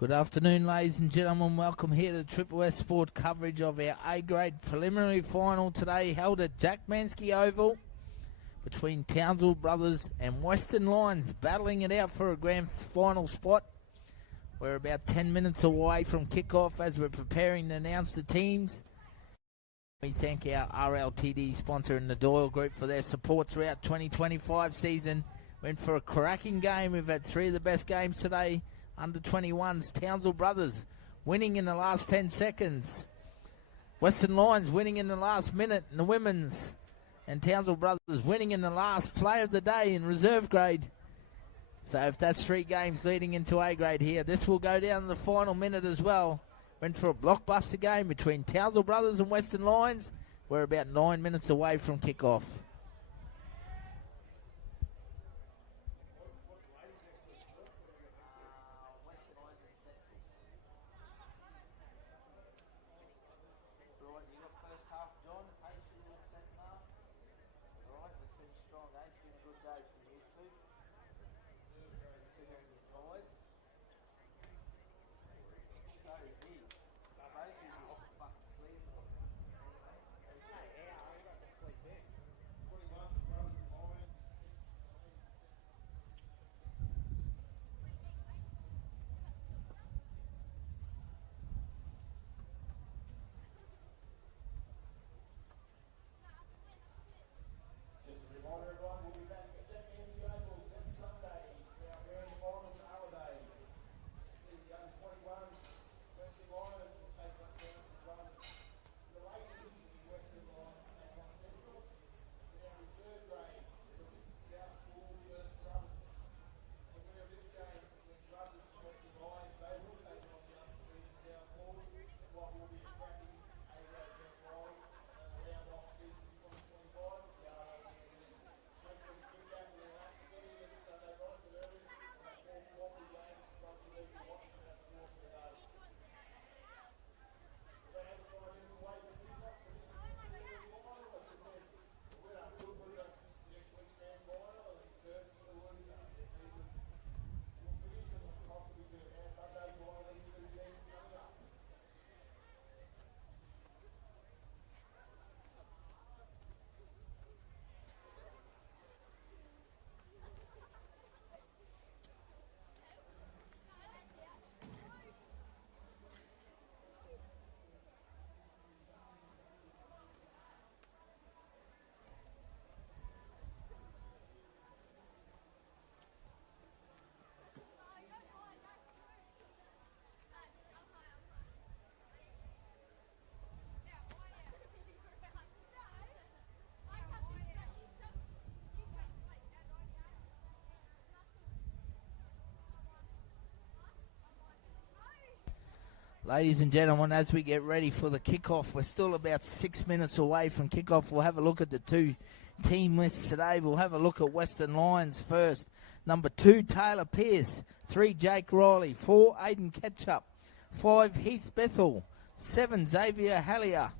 Good afternoon, ladies and gentlemen. Welcome here to Triple S Sport coverage of our A-grade preliminary final today, held at Jack Mansky Oval between Townsville Brothers and Western Lions, battling it out for a grand final spot. We're about 10 minutes away from kickoff as we're preparing to announce the teams. We thank our RLTD sponsor in the Doyle Group for their support throughout 2025 season. Went for a cracking game. We've had three of the best games today. Under 21s, Townsville Brothers winning in the last 10 seconds. Western Lions winning in the last minute in the women's. And Townsville Brothers winning in the last play of the day in reserve grade. So if that's three games leading into A grade here, this will go down to the final minute as well. Went for a blockbuster game between Townsville Brothers and Western Lions. We're about 9 minutes away from kickoff. Ladies and gentlemen, as we get ready for the kickoff, we're still about 6 minutes away from kickoff. We'll have a look at the two team lists today. We'll have a look at Western Lions first. Number 2, Taylor Pierce. 3, Jake Riley. 4, Aiden Ketchup. 5, Heath Bethel. 7, Xavier Hallier.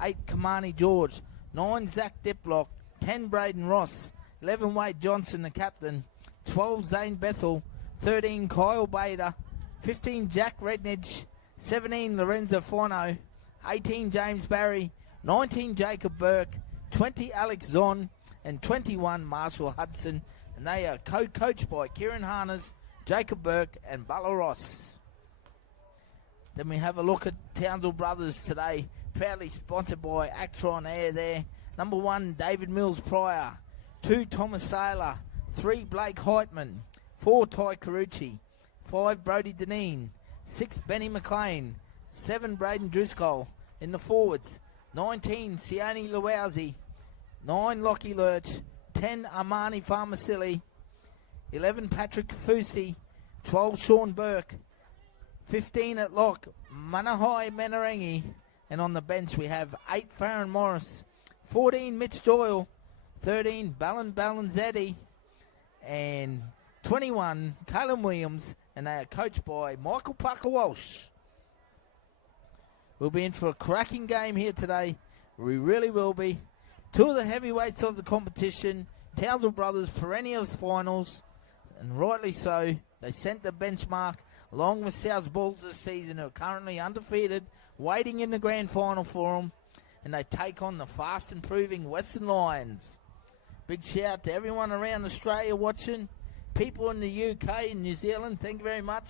8, Kamani George. 9, Zach Diplock. 10, Braden Ross. 11, Wade Johnson, the captain. 12, Zane Bethel. 13, Kyle Bader. 15, Jack Rednidge. 17, Lorenzo Forno. 18, James Barry. 19, Jacob Burke. 20, Alex Zon. And 21, Marshall Hudson. And they are co-coached by Kieran Harness, Jacob Burke, and Butler Ross. Then we have a look at Townsville Brothers today. Proudly sponsored by Actron Air there. Number 1, David Mills Pryor. 2, Thomas Saylor. 3, Blake Heitman. 4, Ty Carucci. 5, Brody Deneen. 6, Benny McLean. 7, Braden Driscoll. In the forwards, 19, Sione Luausi. 9, Lockie Lurch. 10, Armani Farmasili. 11, Patrick Fusi. 12, Sean Burke. 15 at lock, Manahai Menarengi. And on the bench we have 8, Farron Morris. 14, Mitch Doyle. 13, Ballon Ballanzetti. And 21, Caleb Williams. And they are coached by Michael Parker Walsh. We'll be in for a cracking game here today. We really will be. 2 of the heavyweights of the competition. Townsville Brothers perennials finals. And rightly so. They sent the benchmark along with South Bulls this season, who are currently undefeated, waiting in the grand final for them, and they take on the fast improving Western Lions. Big shout out to everyone around Australia watching, people in the UK and New Zealand, thank you very much.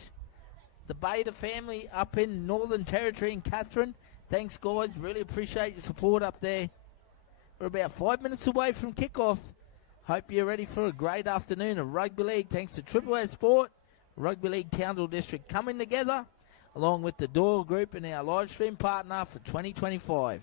The Beta family up in Northern Territory and Catherine, thanks guys, really appreciate your support up there. We're about 5 minutes away from kickoff. Hope you're ready for a great afternoon of rugby league, thanks to Triple A Sport, Rugby League Townsville District coming together, along with the Doyle Group and our live stream partner for 2025.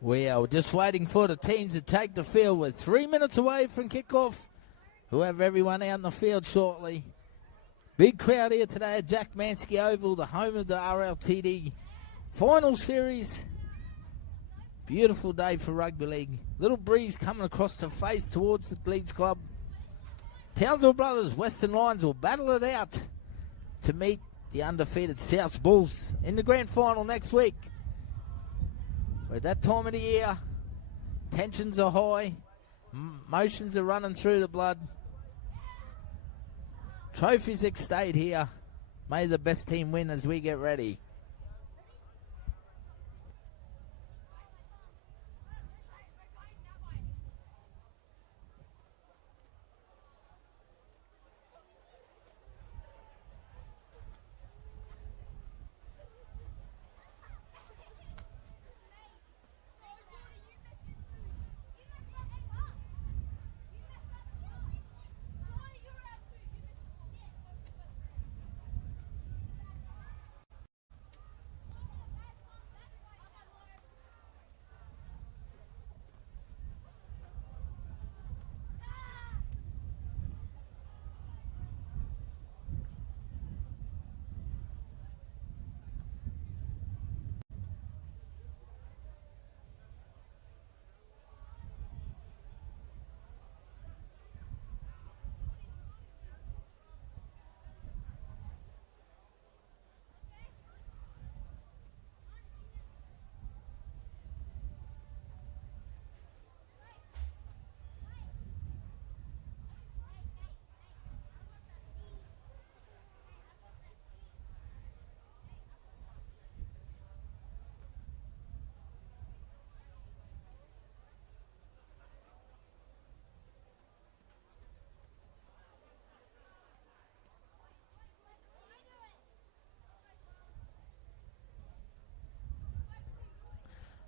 We are just waiting for the teams to take the field. We're 3 minutes away from kickoff. We'll have everyone out in the field shortly. Big crowd here today at Jack Mansky Oval, the home of the RLTD final series. Beautiful day for rugby league. Little breeze coming across the face towards the Leeds Club. Townsville Brothers, Western Lions will battle it out to meet the undefeated South Bulls in the grand final next week. At that time of the year, tensions are high, emotions are running through the blood. Trophies at stake here. May the best team win as we get ready.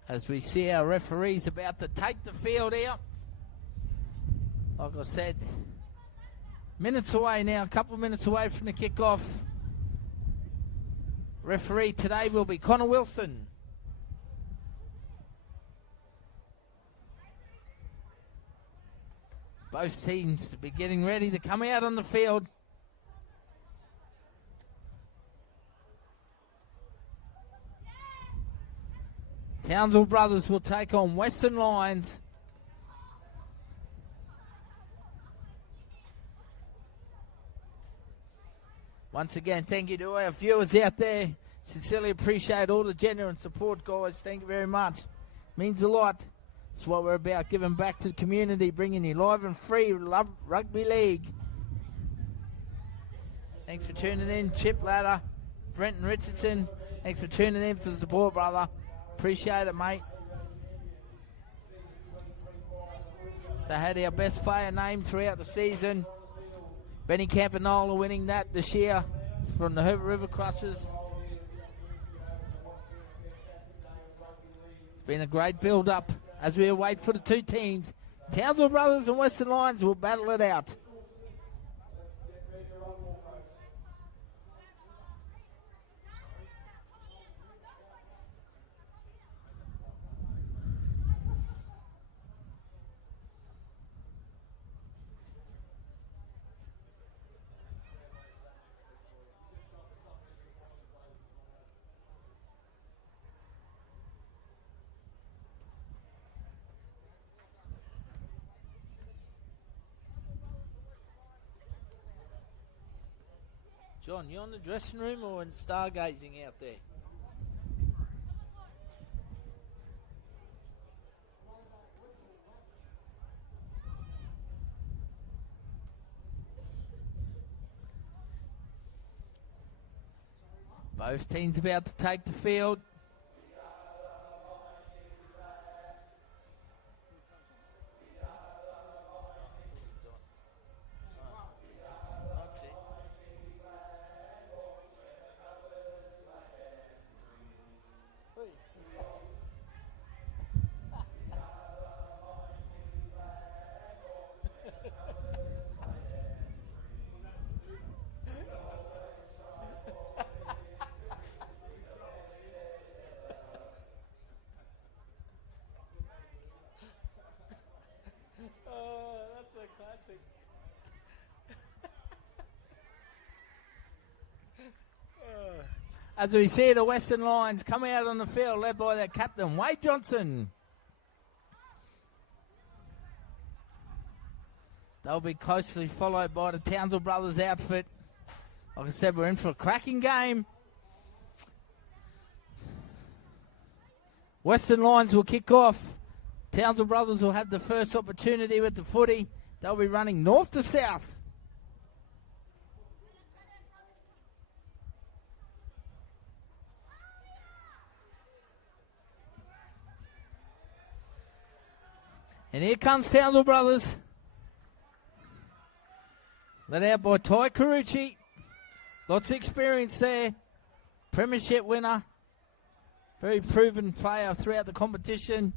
As we see our referees about to take the field out. Like I said, minutes away now, a couple of minutes away from the kickoff. Referee today will be Connor Wilson. Both teams to be getting ready to come out on the field. Townsville Brothers will take on Western Lions. Once again, thank you to our viewers out there. Sincerely appreciate all the genuine support, guys. Thank you very much. Means a lot. It's what we're about, giving back to the community, bringing you live and free rugby league. Thanks for tuning in, Chip Ladder, Brenton Richardson. Thanks for tuning in for the support, brother. Appreciate it, mate. They had our best player named throughout the season. Benny Campanola winning that this year from the Herbert River Crushers. It's been a great build-up as we await for the two teams. Townsville Brothers and Western Lions will battle it out. John, you on the dressing room or in stargazing out there? Both teams about to take the field. As we see the Western Lions coming out on the field, led by their captain, Wade Johnson. They'll be closely followed by the Townsville Brothers outfit. Like I said, we're in for a cracking game. Western Lions will kick off. Townsville Brothers will have the first opportunity with the footy. They'll be running north to south. And here comes Townsville Brothers. Led out by Ty Carucci. Lots of experience there. Premiership winner. Very proven player throughout the competition.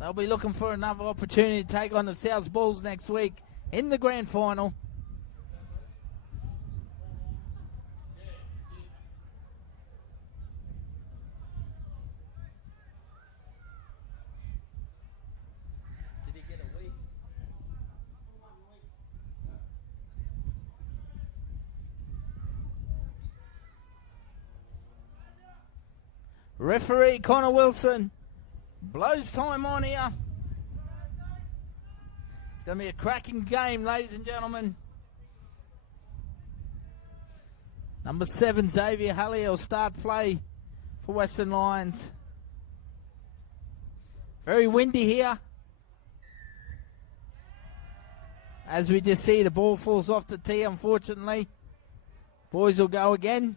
They'll be looking for another opportunity to take on the South Bulls next week in the grand final. Referee Connor Wilson blows time on here. It's going to be a cracking game, ladies and gentlemen. Number 7, Xavier Hulley will start play for Western Lions. Very windy here. As we just see, the ball falls off the tee, unfortunately. Boys will go again.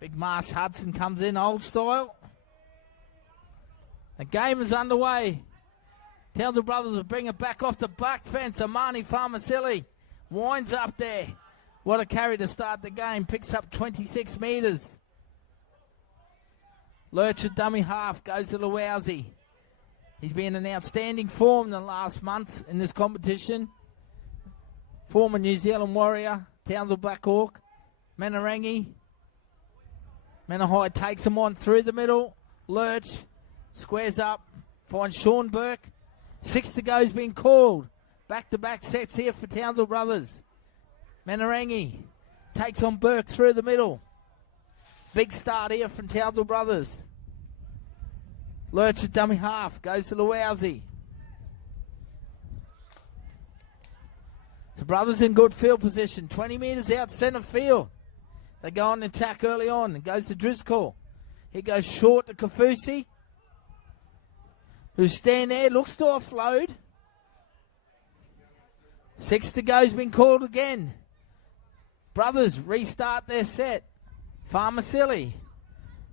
Big Marsh Hudson comes in, old style. The game is underway. Townsville Brothers will bring it back off the back fence. Amani Farmasilli winds up there. What a carry to start the game. Picks up 26 metres. Lurcher dummy half goes to Lawowsy. He's been in outstanding form in the last month in this competition. Former New Zealand Warrior, Townsville Black Hawk, Manarangi. Manahai takes him on through the middle. Lurch squares up, finds Sean Burke. 6 to go has been called. Back-to-back sets here for Townsville Brothers. Manarangi takes on Burke through the middle. Big start here from Townsville Brothers. Lurch at dummy half. Goes to Lewowsy. The Brothers in good field position. 20 metres out centre field. They go on attack early on. It goes to Driscoll. He goes short to Kafusi, who's standing there. Looks to offload. 6 to go has been called again. Brothers restart their set. Farmasilli.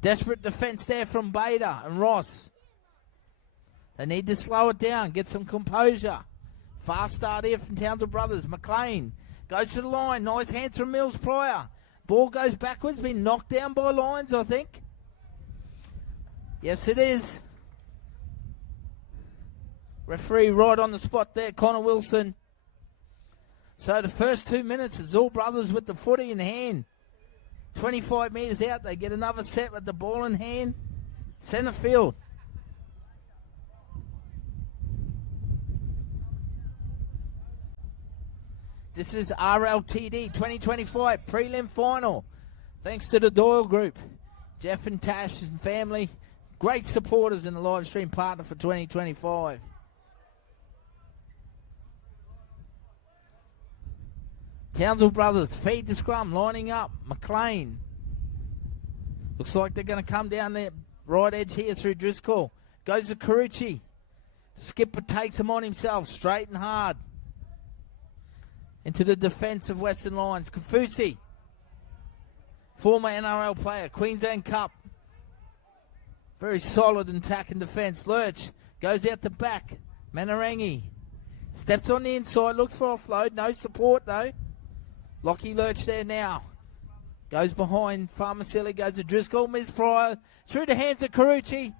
Desperate defence there from Bader and Ross. They need to slow it down, get some composure. Fast start here from Townsville Brothers. McLean goes to the line. Nice hands from Mills Pryor. Ball goes backwards. Been knocked down by Lyons, I think. Yes, it is. Referee right on the spot there, Connor Wilson. So the first 2 minutes is all Brothers with the footy in hand. 25 metres out. They get another set with the ball in hand. Centre field. This is RLTD 2025 prelim final. Thanks to the Doyle Group. Jeff and Tash and family. Great supporters and a live stream partner for 2025. Townsville Brothers feed the scrum, lining up. McLean. Looks like they're going to come down the right edge here through Driscoll. Goes to Carucci. Skipper takes him on himself, straight and hard. Into the defence of Western Lions. Kafusi, former NRL player, Queensland Cup. Very solid attack and defence. Lurch goes out the back. Manarangi steps on the inside, looks for offload. No support though. Lockie Lurch there now. Goes behind Farmasilli, goes to Driscoll. Miss Pryor through the hands of Carucci.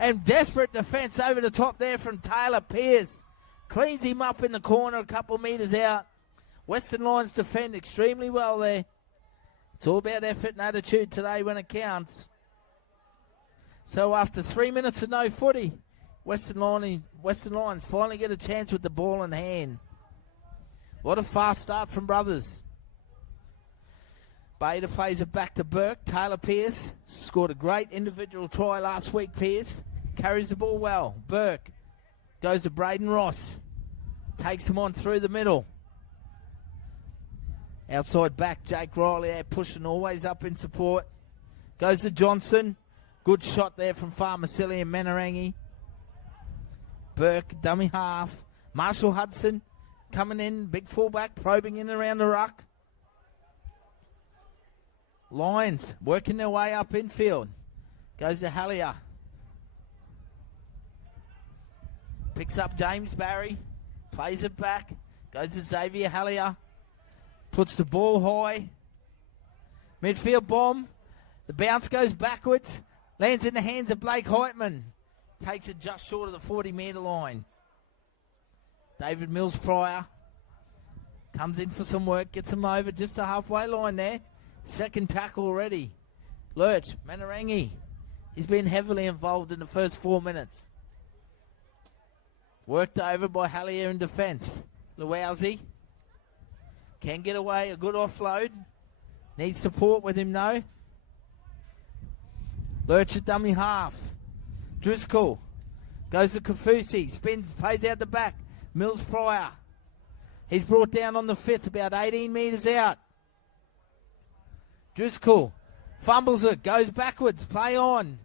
And desperate defence over the top there from Taylor Pierce. Cleans him up in the corner a couple metres out. Western Lions defend extremely well there. It's all about effort and attitude today when it counts. So after 3 minutes of no footy, Western Lions finally get a chance with the ball in hand. What a fast start from Brothers. Bader plays it back to Burke. Taylor Pierce scored a great individual try last week, Pierce. Carries the ball well. Burke goes to Braden Ross. Takes him on through the middle. Outside back, Jake Riley there pushing always up in support. Goes to Johnson. Good shot there from Farmasilli and Manarangi. Burke, dummy half. Marshall Hudson coming in, big fullback, probing in around the ruck. Lions working their way up infield. Goes to Hallier. Picks up James Barry. Plays it back. Goes to Xavier Hallier. Puts the ball high. Midfield bomb. The bounce goes backwards. Lands in the hands of Blake Heitman. Takes it just short of the 40-metre line. David Mills Pryor comes in for some work. Gets him over just the halfway line there. Second tackle already. Lurch, Manarangi. He's been heavily involved in the first 4 minutes. Worked over by Hallier in defence. Lewowsy can get away. A good offload. Needs support with him though. Lurch at dummy half. Driscoll goes to Kafusi. Spins, plays out the back. Mills Pryor. He's brought down on the fifth, about 18 metres out. Driscoll fumbles it, goes backwards, play on.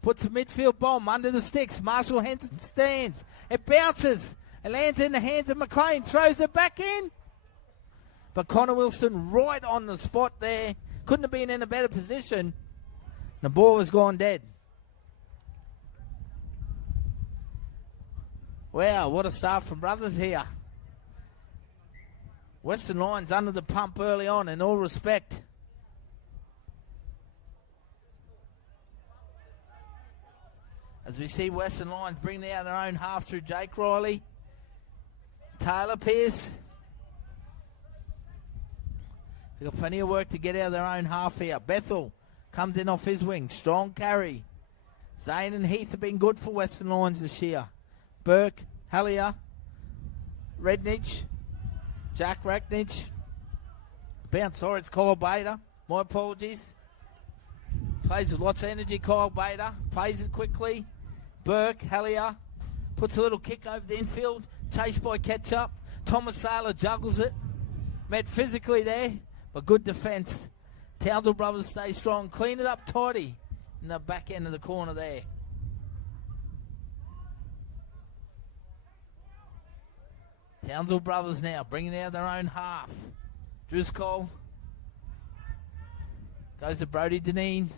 Puts a midfield bomb under the sticks. Marshall Henson stands. It bounces. It lands in the hands of McLean. Throws it back in. But Connor Wilson right on the spot there. Couldn't have been in a better position. The ball has gone dead. Wow, what a start from Brothers here. Western Lions under the pump early on in all respect. As we see Western Lions bring down their own half through Jake Riley. Taylor Pierce. They've got plenty of work to get out of their own half here. Bethel comes in off his wing. Strong carry. Zane and Heath have been good for Western Lions this year. Burke, Hallier, Rednich, Jack Racknich. Bounce, sorry, it's Kyle Bader. My apologies. Plays with lots of energy, Kyle Bader. Plays it quickly. Burke, Hallier, puts a little kick over the infield. Chased by Ketchup. Thomas Saylor juggles it. Met physically there, but good defence. Townsville Brothers stay strong. Clean it up tidy in the back end of the corner there. Townsville Brothers now bringing out their own half. Driscoll goes to Brody Deneen.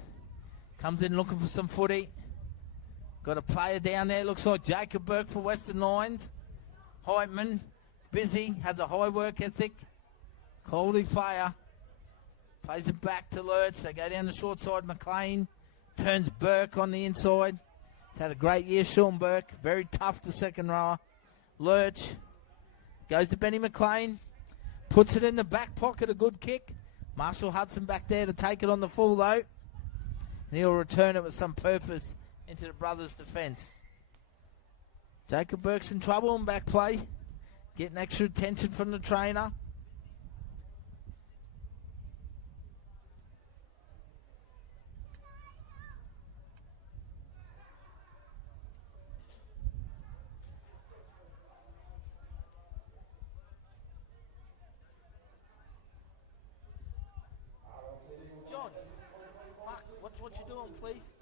Comes in looking for some footy. Got a player down there. Looks like Jacob Burke for Western Lions. Heitman, busy, has a high work ethic. Quality player. Plays it back to Lurch. They go down the short side. McLean turns Burke on the inside. He's had a great year, Sean Burke. Very tough to second rower. Lurch goes to Benny McLean. Puts it in the back pocket. A good kick. Marshall Hudson back there to take it on the full, though. And he'll return it with some purpose into the brothers' defence. Jacob Burke's in trouble in back play. Getting extra attention from the trainer. John, Mark, what you doing, please?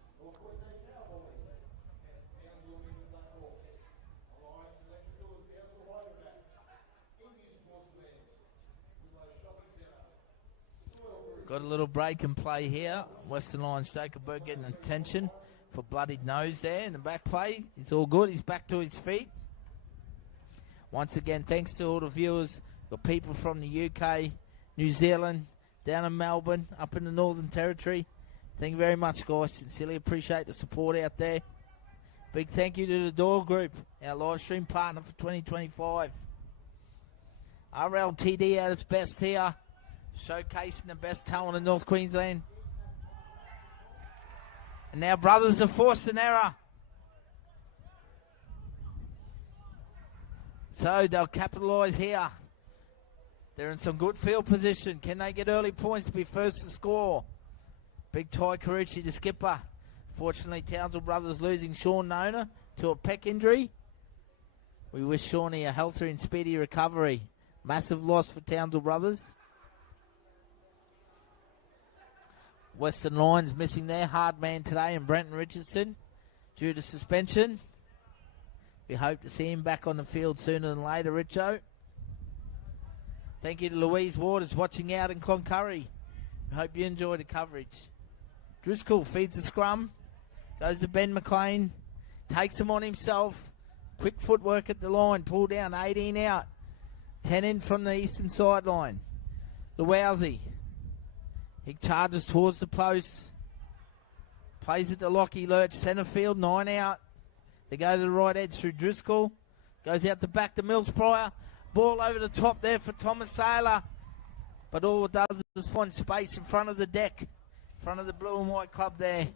Got a little break and play here. Western Lions, Jacob Burke getting attention for bloodied nose there in the back play. He's all good. He's back to his feet. Once again, thanks to all the viewers. Got people from the UK, New Zealand, down in Melbourne, up in the Northern Territory. Thank you very much, guys. Sincerely appreciate the support out there. Big thank you to the Door Group, our live stream partner for 2025. RLTD at its best here, showcasing the best talent in North Queensland. And now brothers have forced an error. So they'll capitalise here. They're in some good field position. Can they get early points to be first to score? Big Ty Carucci, the skipper. Fortunately, Townsville Brothers losing Sean Nona to a pec injury. We wish Shawnee a healthy and speedy recovery. Massive loss for Townsville Brothers. Western Lions missing their hard man today in Brenton Richardson due to suspension. We hope to see him back on the field sooner than later, Richo. Thank you to Louise Waters watching out in Cloncurry. I hope you enjoy the coverage. Driscoll feeds the scrum. Goes to Ben McLean. Takes him on himself. Quick footwork at the line. Pull down. 18 out. 10 in from the eastern sideline. Lewowsy. He charges towards the post. Plays it to Lockie Lurch. Centre field. 9 out. They go to the right edge through Driscoll. Goes out the back to Mills Pryor. Ball over the top there for Thomas Saylor. But all it does is find space in front of the deck. In front of the blue and white club there.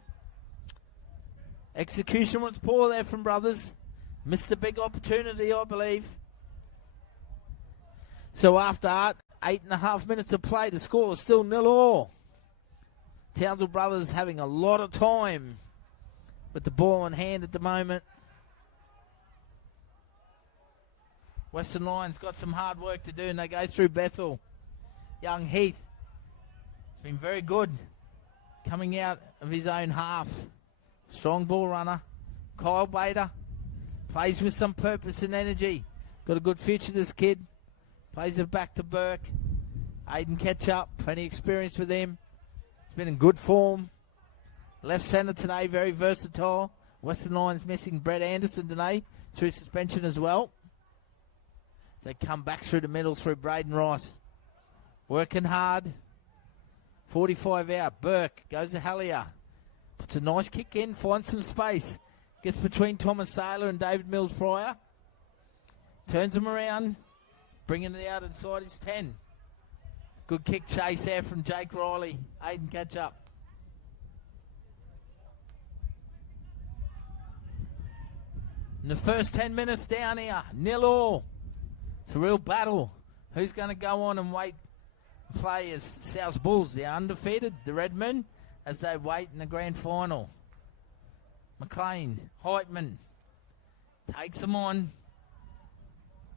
Execution was poor there from brothers. Missed a big opportunity, I believe. So after 8.5 minutes of play, the score is still 0-0. Townsville Brothers having a lot of time with the ball in hand at the moment. Western Lions got some hard work to do, and they go through Bethel. Young Heath has been very good coming out of his own half. Strong ball runner. Kyle Bader plays with some purpose and energy. Got a good future, this kid. Plays it back to Burke. Aiden Ketchup, plenty of experience with him. He's been in good form. Left centre today, very versatile. Western Lions missing Brett Anderson today through suspension as well. They come back through the middle through Braden Rice. Working hard. 45 out. Burke goes to Hallier. Puts a nice kick in. Finds some space. Gets between Thomas Saylor and David Mills Pryor. Turns him around. Bringing it out inside his 10. Good kick chase there from Jake Riley. Aiden catch up. In the first 10 minutes down here. 0-0. It's a real battle. Who's going to go on and play as South Bulls? They're undefeated, the Redmen, as they wait in the grand final. McLean, Heitman takes them on.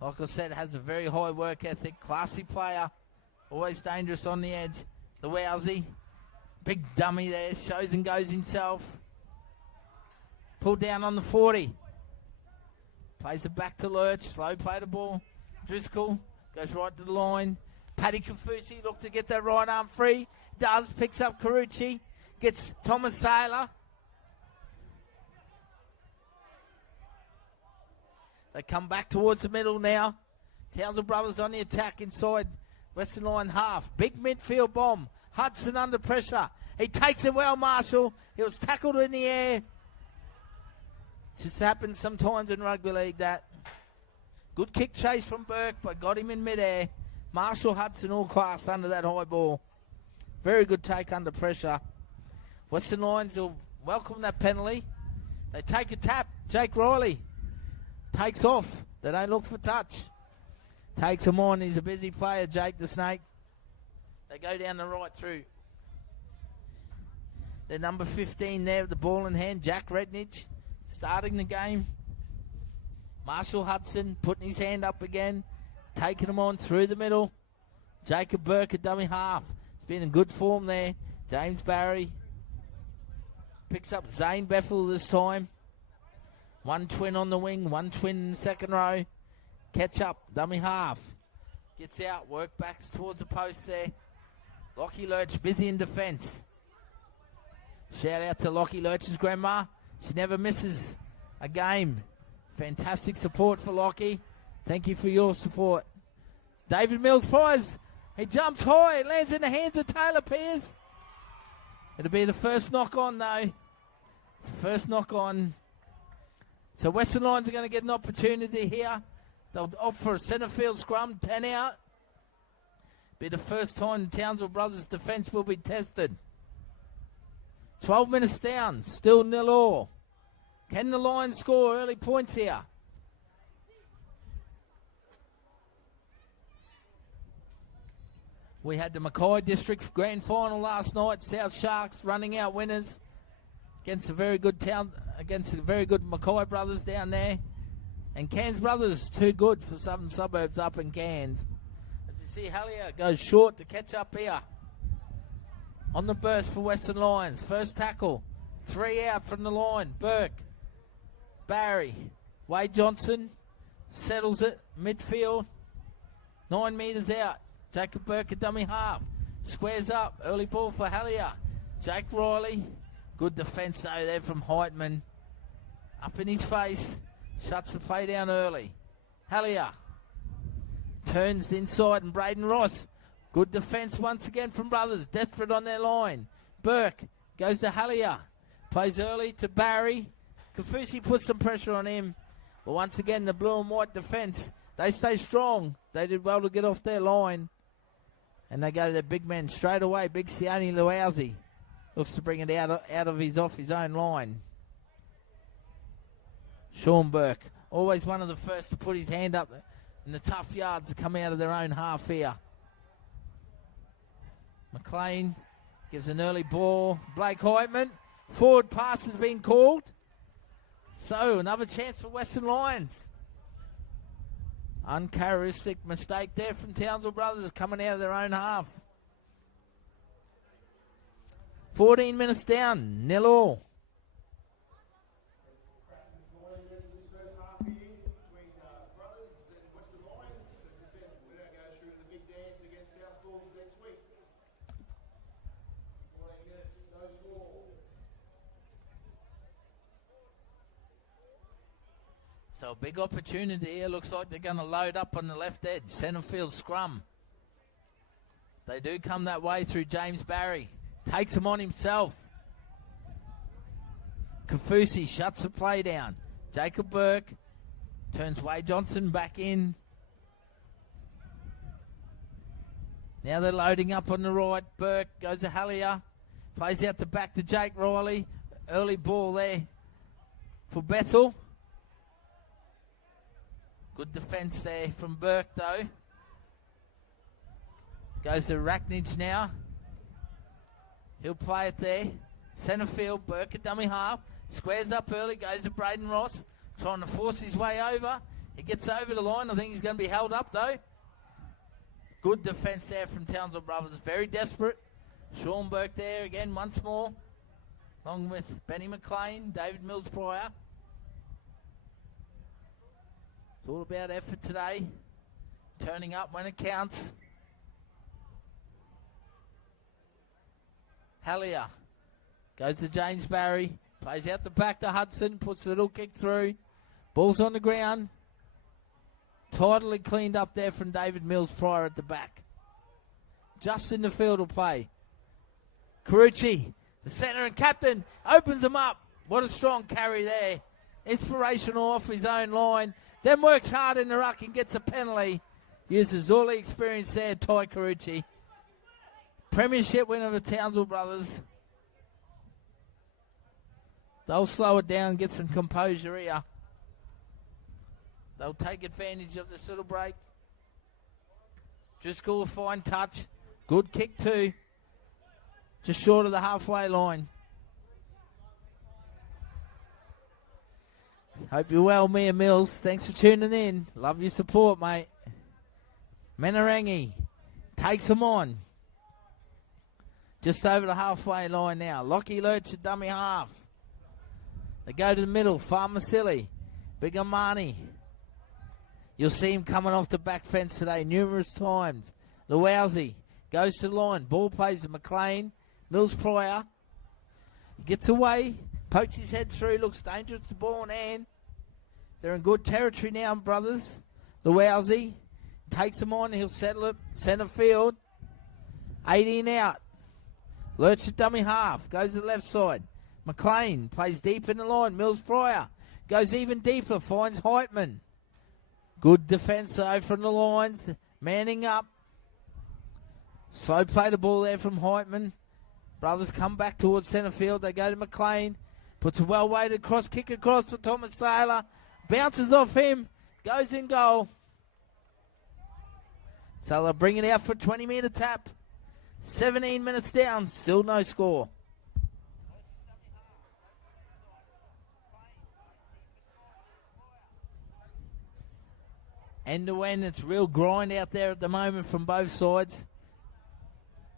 Like I said, has a very high work ethic, classy player, always dangerous on the edge. Lewowsy, big dummy there, shows and goes himself. Pulled down on the 40. Plays it back to Lurch, slow play the ball. Driscoll goes right to the line. Paddy Kafusi look to get that right arm free. Does, picks up Carucci, gets Thomas Saylor. They come back towards the middle now. Townsville Brothers on the attack inside Western Line half. Big midfield bomb. Hudson under pressure. He takes it well, Marshall. He was tackled in the air. Just happens sometimes in rugby league, that. Good kick chase from Burke, but got him in midair. Marshall, Hudson, all class under that high ball. Very good take under pressure. Western Lions will welcome that penalty. They take a tap. Jake Riley takes off. They don't look for touch. Takes him on. He's a busy player, Jake the Snake. They go down the right through. The number 15 there with the ball in hand, Jack Rednich, starting the game. Marshall Hudson putting his hand up again, taking him on through the middle. Jacob Burke, a dummy half. He's been in good form there. James Barry picks up Zane Bethel this time. One twin on the wing, one twin in the second row. Catch up, dummy half. Gets out, work backs towards the post there. Lockie Lurch busy in defence. Shout out to Lockie Lurch's grandma. She never misses a game. Fantastic support for Lockie. Thank you for your support. David Mills fires. He jumps high, lands in the hands of Taylor Pearce. It'll be the first knock on though. It's the first knock on. So Western Lions are going to get an opportunity here. They'll opt for a centre field scrum, 10 out. Be the first time the Townsville Brothers defence will be tested. 12 minutes down, still 0-0. Can the Lions score early points here? We had the Mackay District Grand Final last night. South Sharks running out winners against a very good Mackay Brothers down there. And Cairns Brothers too good for Southern Suburbs up in Cairns. As you see, Hallier goes short to catch up here. On the burst for Western Lions. First tackle. 3 out from the line. Burke. Barry. Wade Johnson settles it. Midfield. 9 metres out. Jacob Burke, a dummy half. Squares up. Early ball for Hallier. Jake Riley. Good defence though there from Heitman. Up in his face. Shuts the play down early. Hallier. Turns inside and Braden Ross. Good defence once again from Brothers. Desperate on their line. Burke goes to Hallier. Plays early to Barry. Kafusi puts some pressure on him. But once again, the blue and white defence, they stay strong. They did well to get off their line. And they go to their big men straight away. Big Sione Luausi looks to bring it out of off his own line. Sean Burke, always one of the first to put his hand up in the tough yards to come out of their own half here. McLean gives an early ball. Blake Heitman. Forward pass has been called. So another chance for Western Lions. Uncharacteristic mistake there from Townsville Brothers coming out of their own half. 14 minutes down. 0-0. So a big opportunity here. Looks like they're going to load up on the left edge. Centre field scrum. They do come that way through James Barry. Takes him on himself. Kafusi shuts the play down. Jacob Burke turns Wade Johnson back in. Now they're loading up on the right. Burke goes to Hallier. Plays out the back to Jake Riley. Early ball there for Bethel. Good defence there from Burke, though. Goes to Racknidge now. He'll play it there. Centre field, Burke at dummy half. Squares up early, goes to Braden Ross. Trying to force his way over. He gets over the line. I think he's going to be held up, though. Good defence there from Townsville Brothers. Very desperate. Sean Burke there again once more. Along with Benny McLean, David Mills Pryor. It's all about effort today. Turning up when it counts. Hallier goes to James Barry. Plays out the back to Hudson. Puts the little kick through. Ball's on the ground. Tidily cleaned up there from David Mills Pryor at the back. Just in the field of play. Carucci, the centre and captain, opens them up. What a strong carry there. Inspirational off his own line. Then works hard in the ruck and gets a penalty. Uses all the experience there, Ty Carucci. Premiership winner of the Townsville Brothers. They'll slow it down, get some composure here. They'll take advantage of this little break. Driscoll, a fine touch. Good kick too. Just short of the halfway line. Hope you're well, Mia Mills. Thanks for tuning in. Love your support, mate. Menarangi takes them on. Just over the halfway line now. Lockie Lurch at dummy half. They go to the middle. Farmasili. Big Amani. You'll see him coming off the back fence today numerous times. Lewowsy goes to the line. Ball plays to McLean. Mills Pryor. He gets away. Pokes his head through. Looks dangerous. The ball in hand. They're in good territory now, brothers. Lewowsy takes him on. He'll settle it. Centre field. 18 out. Lurch at dummy half. Goes to the left side. McLean plays deep in the line. Mills Pryor goes even deeper. Finds Heitman. Good defence though from the lines. Manning up. Slow play the ball there from Heitman. Brothers come back towards centre field. They go to McLean. Puts a well-weighted cross kick across for Thomas Saylor. Bounces off him. Goes in goal. So they'll bring it out for a 20-metre tap. 17 minutes down. Still no score. End to end, it's real grind out there at the moment from both sides.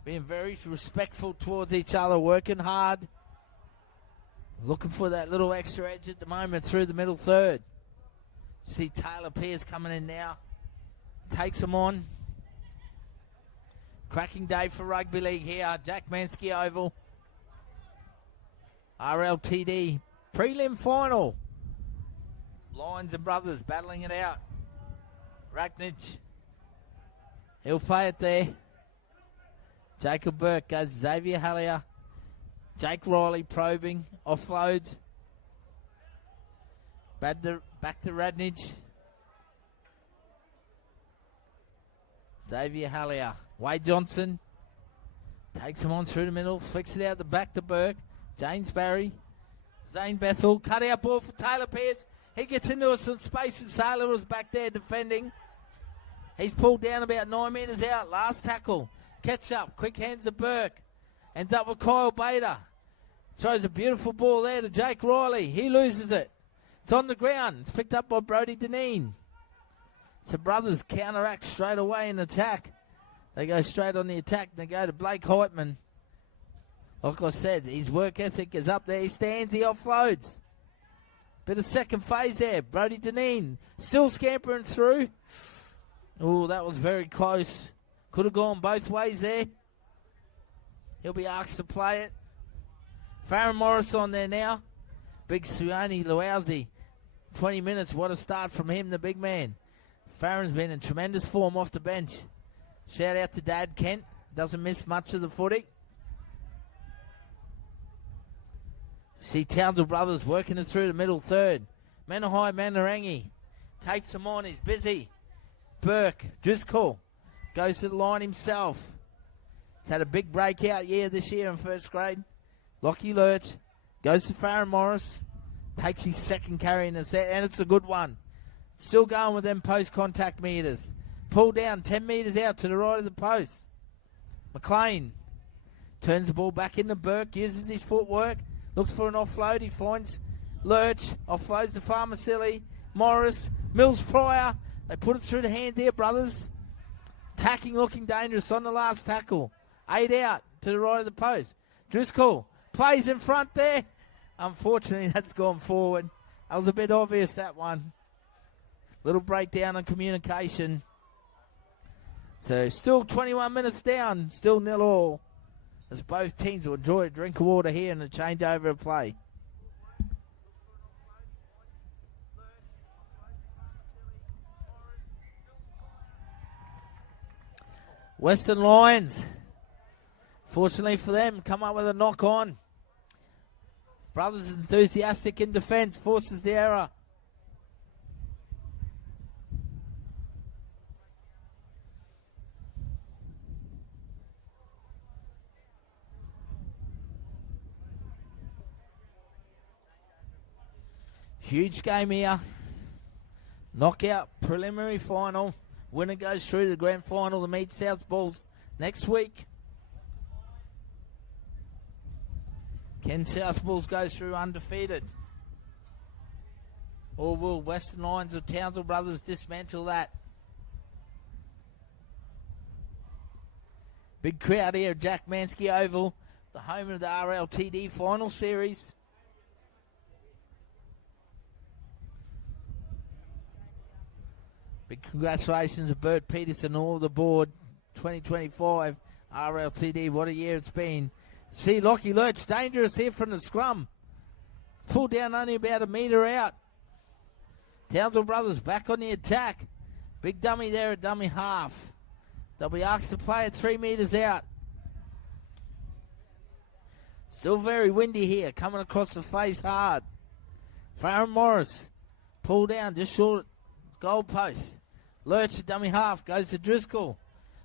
Being very respectful towards each other, working hard. Looking for that little extra edge at the moment through the middle third. See Taylor Pierce coming in now. Takes them on. Cracking day for rugby league here. Jack Mansky Oval. RLTD prelim final. Lions and Brothers battling it out. Racknage. He'll play it there. Jacob Burke goes Xavier Hallier. Jake Riley probing. Offloads. Back to Radnage. Xavier Hallier. Wade Johnson. Takes him on through the middle. Flicks it out the back to Burke. James Barry. Zane Bethel. Cut out ball for Taylor Pierce. He gets into some space and Saylor was back there defending. He's pulled down about 9 metres out. Last tackle. Catch up. Quick hands to Burke. Ends up with Kyle Bader. Throws a beautiful ball there to Jake Riley. He loses it. It's on the ground. It's picked up by Brody Deneen. So Brothers counteract straight away in attack. They go straight on the attack. They go to Blake Heitman. Like I said, his work ethic is up there. He stands. He offloads. Bit of second phase there. Brody Deneen still scampering through. Oh, that was very close. Could have gone both ways there. He'll be asked to play it. Farron Morris on there now. Big Suani Lewowsy. 20 minutes. What a start from him, the big man. Farron's been in tremendous form off the bench. Shout out to Dad Kent. Doesn't miss much of the footy. See Townsville Brothers working it through the middle third. Menahai Manarangi takes him on. He's busy. Burke, Driscoll, goes to the line himself. He's had a big breakout year this year in first grade. Lockie Lurch goes to Farron Morris. Takes his second carry in the set, and it's a good one. Still going with them post-contact meters. Pull down 10 metres out to the right of the post. McLean Turns the ball back into Burke, uses his footwork, looks for an offload. He finds Lurch, offloads to Farmasilli, Morris, Mills Pryor. They put it through the hands here, brothers. Tacking looking dangerous on the last tackle. 8 out to the right of the post. Driscoll plays in front there. Unfortunately, that's gone forward. That was a bit obvious, that one. Little breakdown on communication. So still 21 minutes down, still 0-0. As both teams will enjoy a drink of water here in the changeover of play. Western Lions, fortunately for them, come up with a knock on. Brothers is enthusiastic in defence, forces the error. Huge game here. Knockout preliminary final. Winner goes through to the grand final to meet South Bulls next week. Can South Bulls go through undefeated? Or will Western Lions or Townsville Brothers dismantle that? Big crowd here at Jack Mansky Oval, the home of the RLTD final series. Big congratulations to Bert Peterson, all the board. 2025 RLTD, what a year it's been. See Lockie Lurch, dangerous here from the scrum. Pulled down only about a metre out. Townsville Brothers back on the attack. Big dummy there at dummy half. They'll be asked to play at 3 metres out. Still very windy here, coming across the face hard. Farron Morris, pulled down just short goal post. Lurch at dummy half, goes to Driscoll.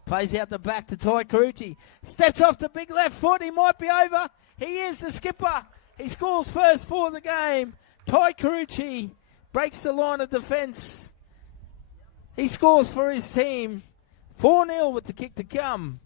Plays out the back to Ty Carucci. Steps off the big left foot, he might be over. He is the skipper. He scores first for the game. Ty Carucci breaks the line of defence. He scores for his team. 4-0 with the kick to come.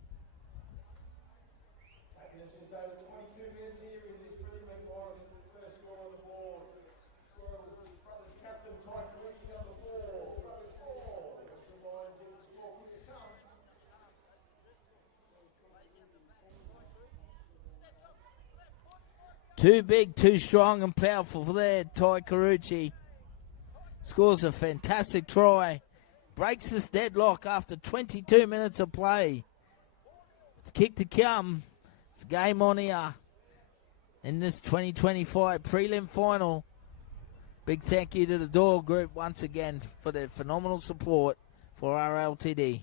Too big, too strong and powerful for there. Ty Carucci scores a fantastic try. Breaks this deadlock after 22 minutes of play. The kick to come. It's game on here in this 2025 prelim final. Big thank you to the Doyle Group once again for their phenomenal support for RLTD.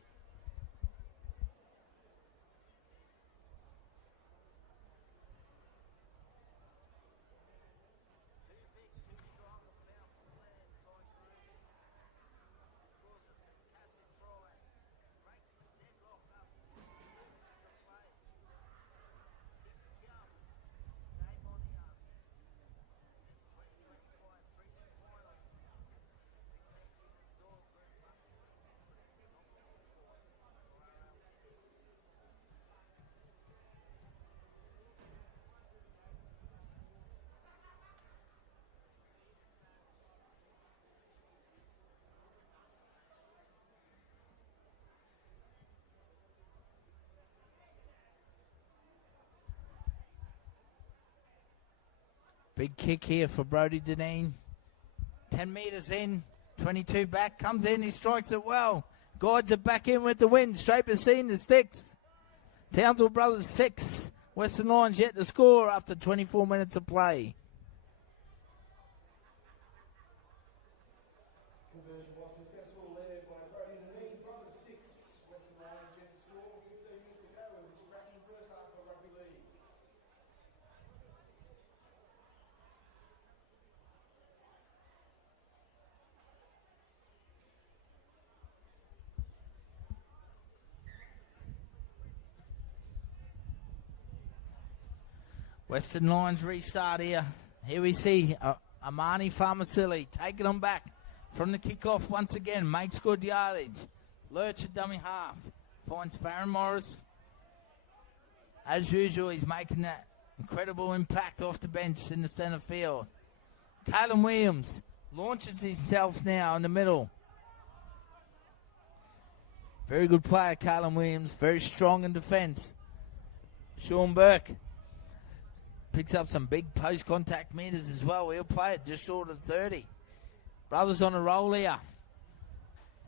Big kick here for Brody Deneen. 10 metres in, 22 back, comes in, he strikes it well. Guides it back in with the wind, straight between the sticks. Townsville Brothers 6, Western Lions yet to score after 24 minutes of play. Conversion was successful there by Brody Deneen. Brothers 6, Western Lions yet to score. 15 minutes to go in this cracking first half of rugby league. Western Lions restart here. Here we see Amani Farmasilli taking them back from the kickoff once again. Makes good yardage. Lurch at dummy half. Finds Farron Morris. As usual, he's making that incredible impact off the bench in the centre field. Kalen Williams launches himself now in the middle. Very good player, Kalen Williams. Very strong in defence. Sean Burke picks up some big post-contact meters as well. He'll play it just short of 30. Brothers on a roll here.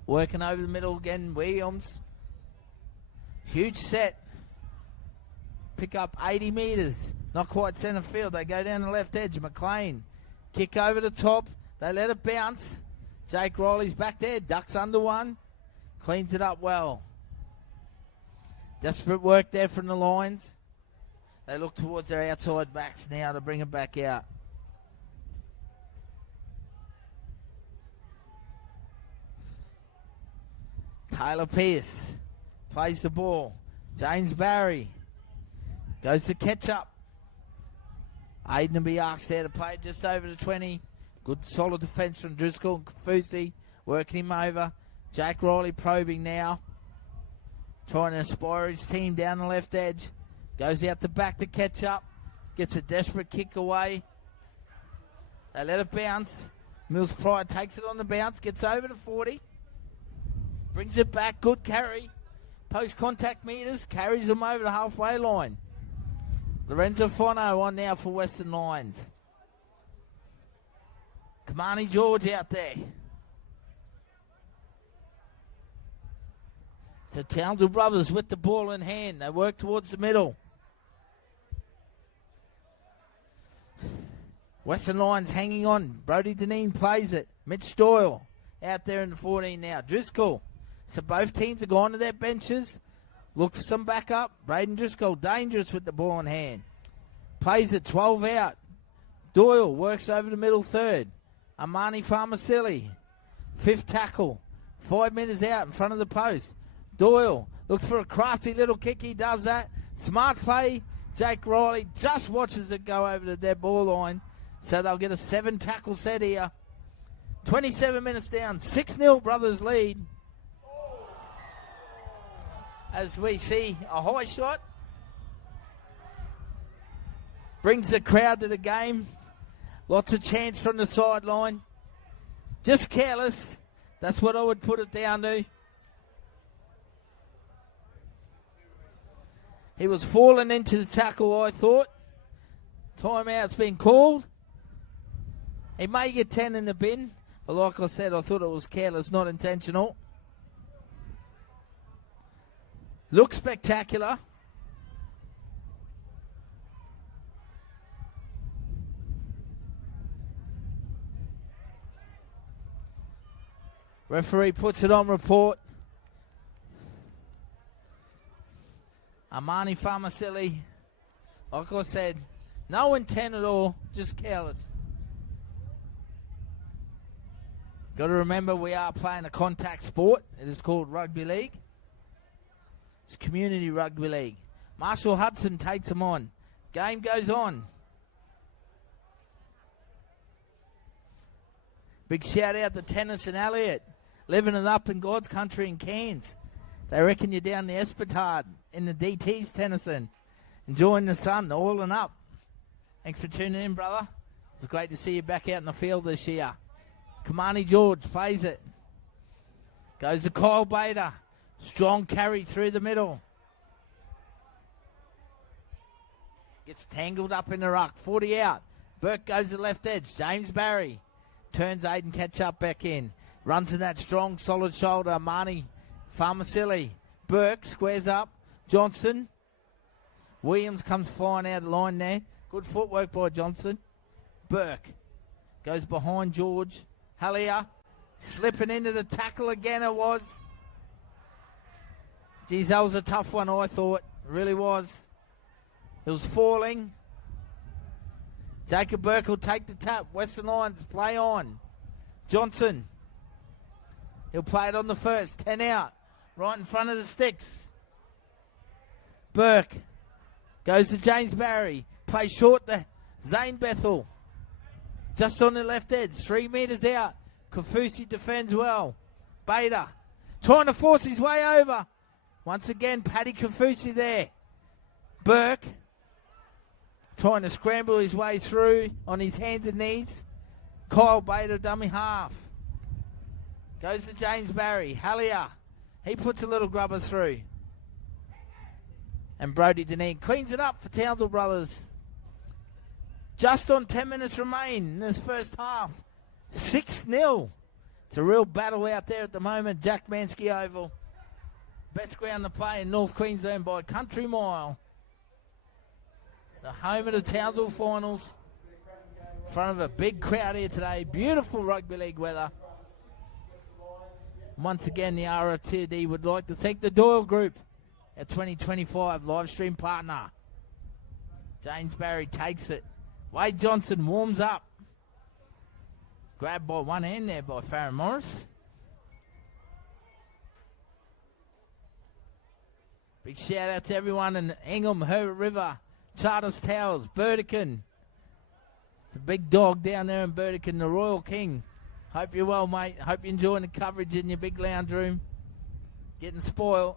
Working over the middle again, Williams. Huge set. Pick up 80 metres. Not quite centre field. They go down the left edge. McLean. Kick over the top. They let it bounce. Jake Riley's back there. Ducks under one. Cleans it up well. Desperate work there from the Lions. They look towards their outside backs now to bring it back out. Taylor Pierce plays the ball. James Barry goes to catch up. Aiden will be asked there to play just over the 20. Good solid defence from Driscoll and Kafusi. Working him over. Jake Riley probing now. Trying to inspire his team down the left edge. Goes out the back to catch up. Gets a desperate kick away. They let it bounce. Mills Pryor takes it on the bounce. Gets over to 40. Brings it back. Good carry. Post-contact meters. Carries them over the halfway line. Lorenzo Fono on now for Western Lions. Kamani George out there. So Townsville brothers with the ball in hand. They work towards the middle. Western Lions hanging on. Brody Deneen plays it. Mitch Doyle out there in the 14 now. Driscoll. So both teams have gone to their benches. Look for some backup. Braden Driscoll dangerous with the ball in hand. Plays it 12 out. Doyle works over the middle third. Amani Farmasilli. Fifth tackle. 5 meters out in front of the post. Doyle looks for a crafty little kick. He does that. Smart play. Jake Riley just watches it go over the dead ball line. So they'll get a 7 tackle set here. 27 minutes down. 6-0 brothers lead. As we see a high shot. Brings the crowd to the game. Lots of chants from the sideline. Just careless. That's what I would put it down to. He was falling into the tackle, I thought. Timeout's been called. He may get 10 in the bin. But like I said, I thought it was careless, not intentional. Looks spectacular. Referee puts it on report. Amani Farmasilli, like I said, no intent at all, just careless. Got to remember we are playing a contact sport. It is called rugby league. It's community rugby league. Marshall Hudson takes them on. Game goes on. Big shout out to Tennis and Elliott. Living it up in God's country in Cairns. They reckon you're down the Espetard in the DTs, Tennyson. Enjoying the sun, oiling up. Thanks for tuning in, brother. It's great to see you back out in the field this year. Kamani George plays it. Goes to Kyle Bader. Strong carry through the middle. Gets tangled up in the ruck. 40 out. Burke goes to the left edge. James Barry turns Aiden Ketchup back in. Runs in that strong, solid shoulder. Marnie Farmasilli. Burke squares up. Johnson. Williams comes flying out of the line there. Good footwork by Johnson. Burke goes behind George. Halia slipping into the tackle again it was. Geez, that was a tough one, I thought. It really was. It was falling. Jacob Burke will take the tap. Western Lions play on. Johnson. He'll play it on the first. 10 out. Right in front of the sticks. Burke goes to James Barry. Plays short to Zane Bethel. Just on the left edge. 3 meters out. Kafusi defends well. Bader trying to force his way over. Once again, Paddy Kafusi there. Burke trying to scramble his way through on his hands and knees. Kyle Bader, dummy half. Goes to James Barry. Hallier. He puts a little grubber through. And Brody Deneen cleans it up for Townsville Brothers. Just on 10 minutes remain in this first half. 6-0. It's a real battle out there at the moment. Jack Mansky Oval. Best ground to play in North Queensland by a country mile. The home of the Townsville finals. In front of a big crowd here today. Beautiful rugby league weather. Once again, the RLTD would like to thank the Doyle Group, our 2025 live stream partner. James Barry takes it. Wade Johnson warms up. Grabbed by one hand there by Farron Morris. Big shout out to everyone in Ingham, Herbert River, Charters Towers, Burdekin. The big dog down there in Burdekin, the Royal King. Hope you're well, mate. Hope you're enjoying the coverage in your big lounge room. Getting spoiled.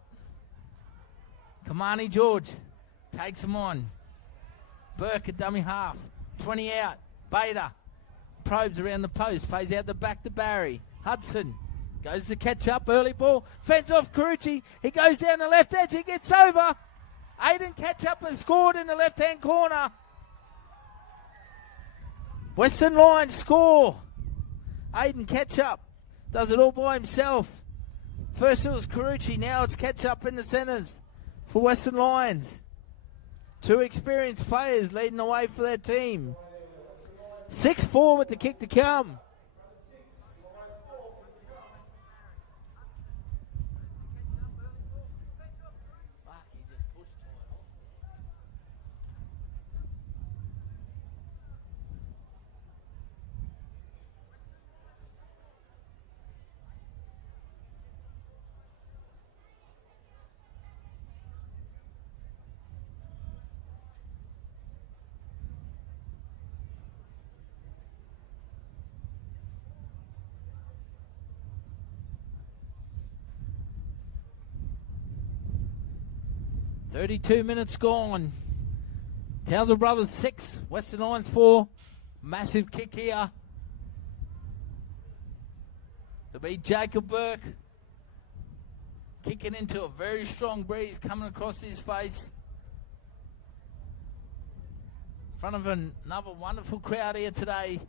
Kamani George takes him on. Burke at dummy half. 20 out. Bader probes around the post. Plays out the back to Barry. Hudson goes to catch up. Early ball. Fence off Carucci. He goes down the left edge. He gets over. Aiden Ketchup has scored in the left-hand corner. Western Lions score. Aiden Ketchup does it all by himself. First it was Carucci, now it's Ketchup in the centres for Western Lions. Two experienced players leading the way for their team. 6-4 with the kick to come. .32 minutes gone. Townsville Brothers 6, Western Lions 4. Massive kick here. To be Jacob Burke. Kicking into a very strong breeze coming across his face. In front of another wonderful crowd here today.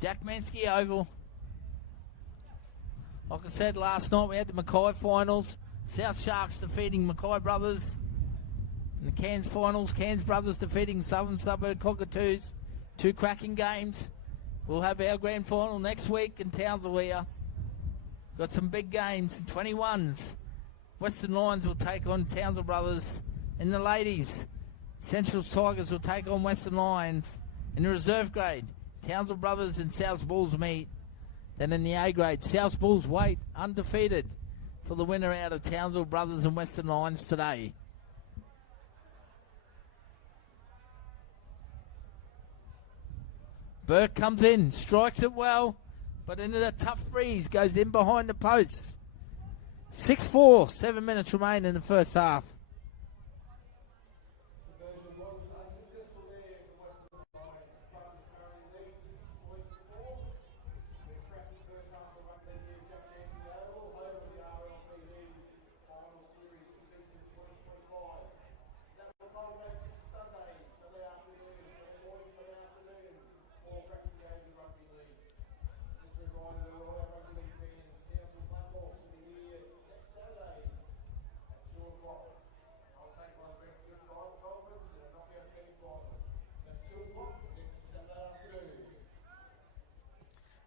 Jack Mansky Oval. Like I said last night, we had the Mackay finals. South Sharks defeating Mackay Brothers in the Cairns finals. Cairns Brothers defeating Southern Suburb Cockatoos. Two cracking games. We'll have our grand final next week in Townsville here. Got some big games. 21s. Western Lions will take on Townsville Brothers. In the ladies, Central Tigers will take on Western Lions. In the reserve grade, Townsville Brothers and South Bulls meet. Then in the A grade, South Bulls wait undefeated for the winner out of Townsville Brothers and Western Lions today. Burke comes in, strikes it well, but into that tough breeze, goes in behind the posts. 6-4, 7 minutes remain in the first half.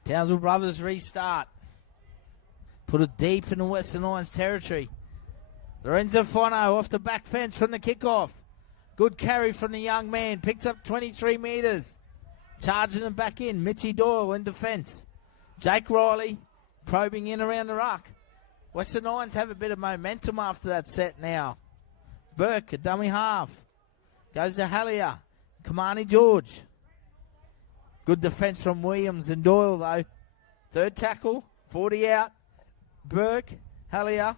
Townsville Brothers restart. Put it deep in the Western Lions territory. Lorenzo Fono off the back fence from the kickoff. Good carry from the young man. Picks up 23 metres. Charging them back in. Mitchie Doyle in defence. Jake Riley probing in around the ruck. Western Lions have a bit of momentum after that set now. Burke, a dummy half. Goes to Hallier. Kamani George. Good defence from Williams and Doyle, though. Third tackle, 40 out. Burke, Hallier.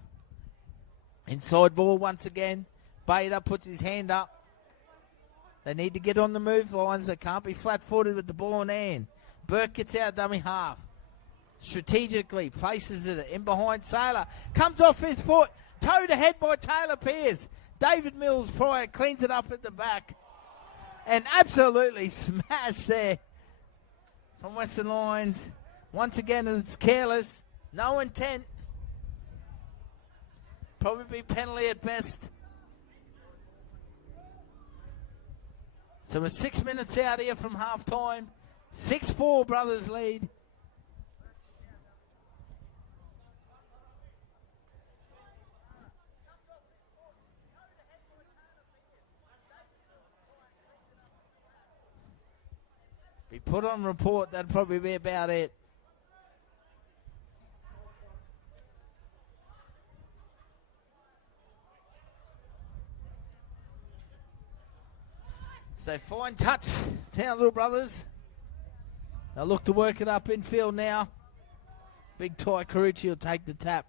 Inside ball once again. Bader puts his hand up. They need to get on the move lines. They can't be flat-footed with the ball in hand. Burke gets out dummy half. Strategically places it in behind Sailor. Comes off his foot. Towed ahead by Taylor Pierce. David Mills prior cleans it up at the back. And absolutely smashed there from Western Lions. Once again, it's careless. No intent. Probably be penalty at best. So we're 6 minutes out here from half-time. 6-4 Brothers lead. Be put on report, that'd probably be about it. So fine touch, Townsville Brothers. They'll look to work it up infield now. Big Ty Carucci will take the tap.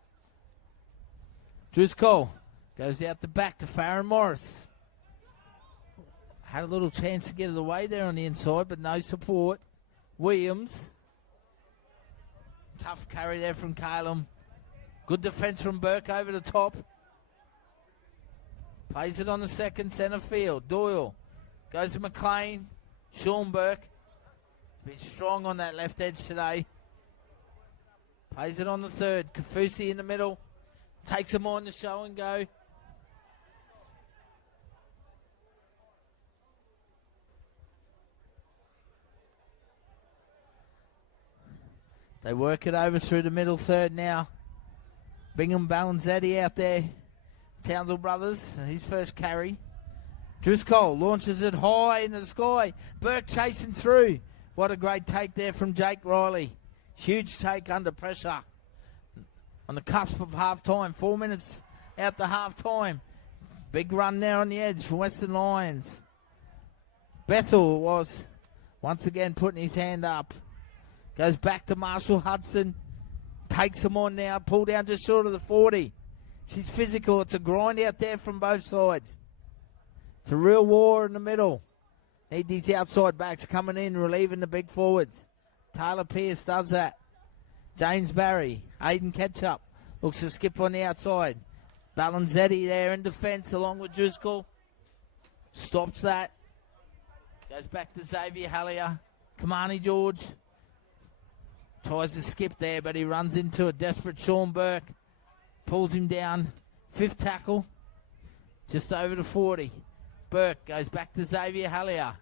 Driscoll goes out the back to Farron Morris. Had a little chance to get it away there on the inside, but no support. Williams. Tough carry there from Calum. Good defence from Burke over the top. Plays it on the second centre field. Doyle. Goes to McLean. Sean Burke. Been strong on that left edge today. Plays it on the third. Kafusi in the middle. Takes him on the show and go. They work it over through the middle third now. Bingham Balanzetti out there. Townsville Brothers, his first carry. Driscoll launches it high in the sky. Burke chasing through. What a great take there from Jake Riley. Huge take under pressure. On the cusp of half-time. 4 minutes out to half-time. Big run there on the edge for Western Lions. Bethel was once again putting his hand up. Goes back to Marshall Hudson. Takes him on now. Pull down just short of the 40. She's physical. It's a grind out there from both sides. It's a real war in the middle. Need these outside backs coming in, relieving the big forwards. Taylor Pierce does that. James Barry. Aiden Ketchup looks to skip on the outside. Balanzetti there in defence along with Driscoll. Stops that. Goes back to Xavier Hallier. Kamani George. Tries to skip there, but he runs into a desperate Sean Burke. Pulls him down. Fifth tackle. Just over the 40. Burke goes back to Xavier Hallier.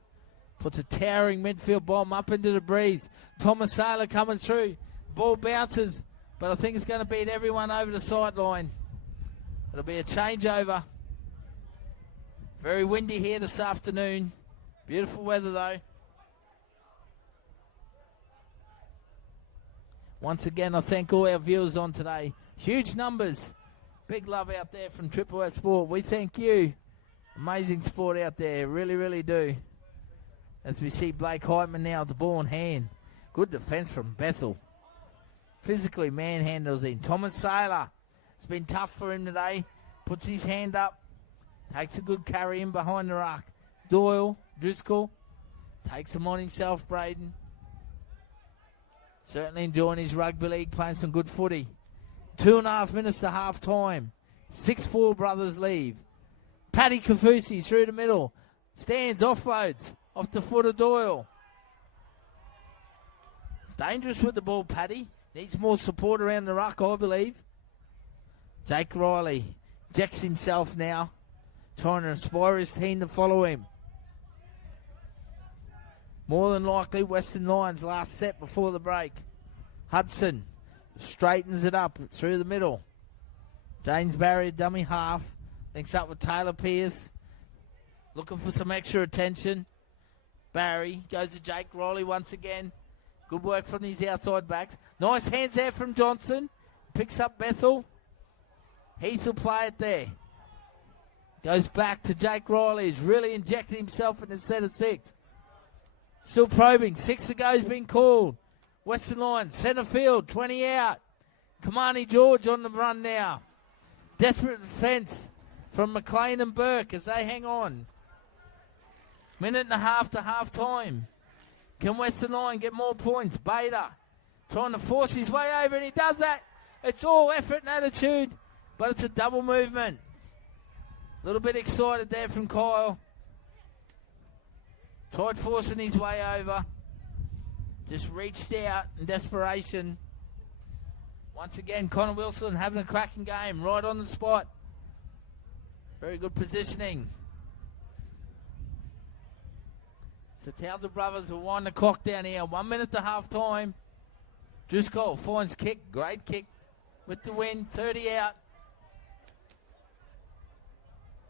Puts a towering midfield bomb up into the breeze. Thomas Saylor coming through. Ball bounces, but I think it's going to beat everyone over the sideline. It'll be a changeover. Very windy here this afternoon. Beautiful weather though. Once again, I thank all our viewers on today. Huge numbers. Big love out there from Triple S Sport. We thank you. Amazing sport out there. Really, really do. As we see Blake Heitman now with the ball in hand. Good defence from Bethel. Physically manhandles in. Thomas Saylor. It's been tough for him today. Puts his hand up. Takes a good carry in behind the ruck. Doyle. Driscoll. Takes him on himself, Braden. Certainly enjoying his rugby league, playing some good footy. 2.5 minutes to half time. 6-4 Brothers leave. Paddy Kafusi through the middle. Stands, offloads off the foot of Doyle. Dangerous with the ball, Paddy. Needs more support around the ruck, I believe. Jake Riley ejects himself now. Trying to inspire his team to follow him. More than likely, Western Lions last set before the break. Hudson straightens it up through the middle. James Barry, dummy half. Links up with Taylor Pierce. Looking for some extra attention. Barry goes to Jake Riley once again. Good work from these outside backs. Nice hands there from Johnson. Picks up Bethel. Heath will play it there. Goes back to Jake Riley. He's really injected himself in the set of 6. Still probing. 6 to go has been called. Western Lions, centre field, 20 out. Kamani George on the run now. Desperate defence from McLean and Burke as they hang on. Minute and a half to half time. Can Western Line get more points? Bader trying to force his way over, and he does that. It's all effort and attitude, but it's a double movement. A little bit excited there from Kyle. Tried forcing his way over. Just reached out in desperation. Once again, Connor Wilson having a cracking game right on the spot. Very good positioning. So Townsville Brothers will wind the clock down here. 1 minute to half time. Driscoll finds kick. Great kick with the win. 30 out.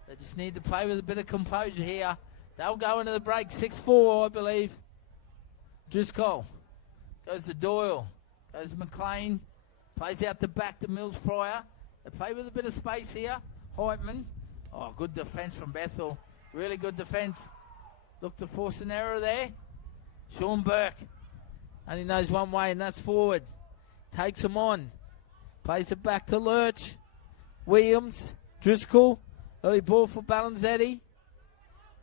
They just need to play with a bit of composure here. They'll go into the break. 6-4, I believe. Driscoll goes to Doyle. Goes to McLean. Plays out the back to Mills Pryor. They play with a bit of space here. Heitman. Oh, good defence from Bethel. Really good defence. Look to force an error there. Sean Burke. Only knows one way, and that's forward. Takes him on. Plays it back to Lurch. Williams. Driscoll. Early ball for Balanzetti.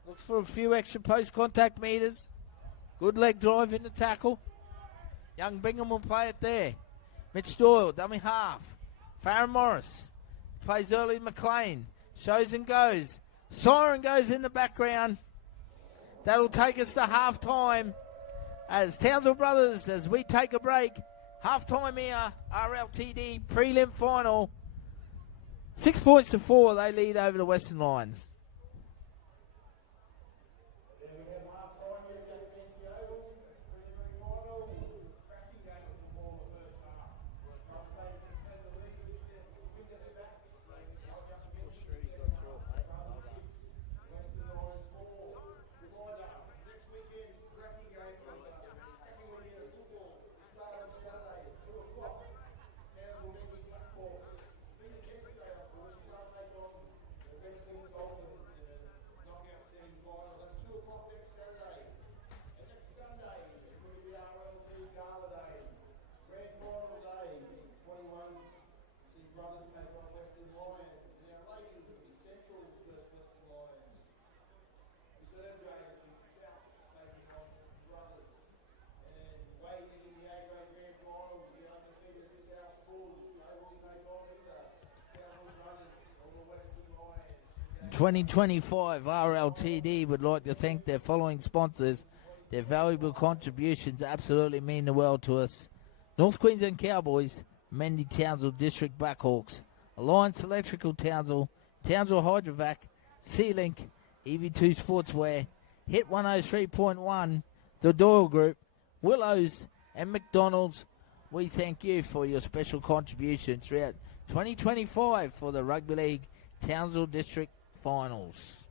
Looks for a few extra post-contact metres. Good leg drive in the tackle. Young Bingham will play it there. Mitch Doyle, dummy half. Farron Morris plays early McLean. Shows and goes. Siren goes in the background. That'll take us to half-time as Townsville Brothers, as we take a break. Half-time here, RLTD prelim final. 6 points to 4, they lead over the Western Lions. In 2025, RLTD would like to thank their following sponsors. Their valuable contributions absolutely mean the world to us. North Queensland Cowboys, Mendy Townsville District Blackhawks, Alliance Electrical Townsville, Townsville Hydrovac, Sealink, EV2 Sportswear, Hit 103.1, The Doyle Group, Willows, and McDonald's. We thank you for your special contributions throughout 2025 for the Rugby League Townsville District Finals.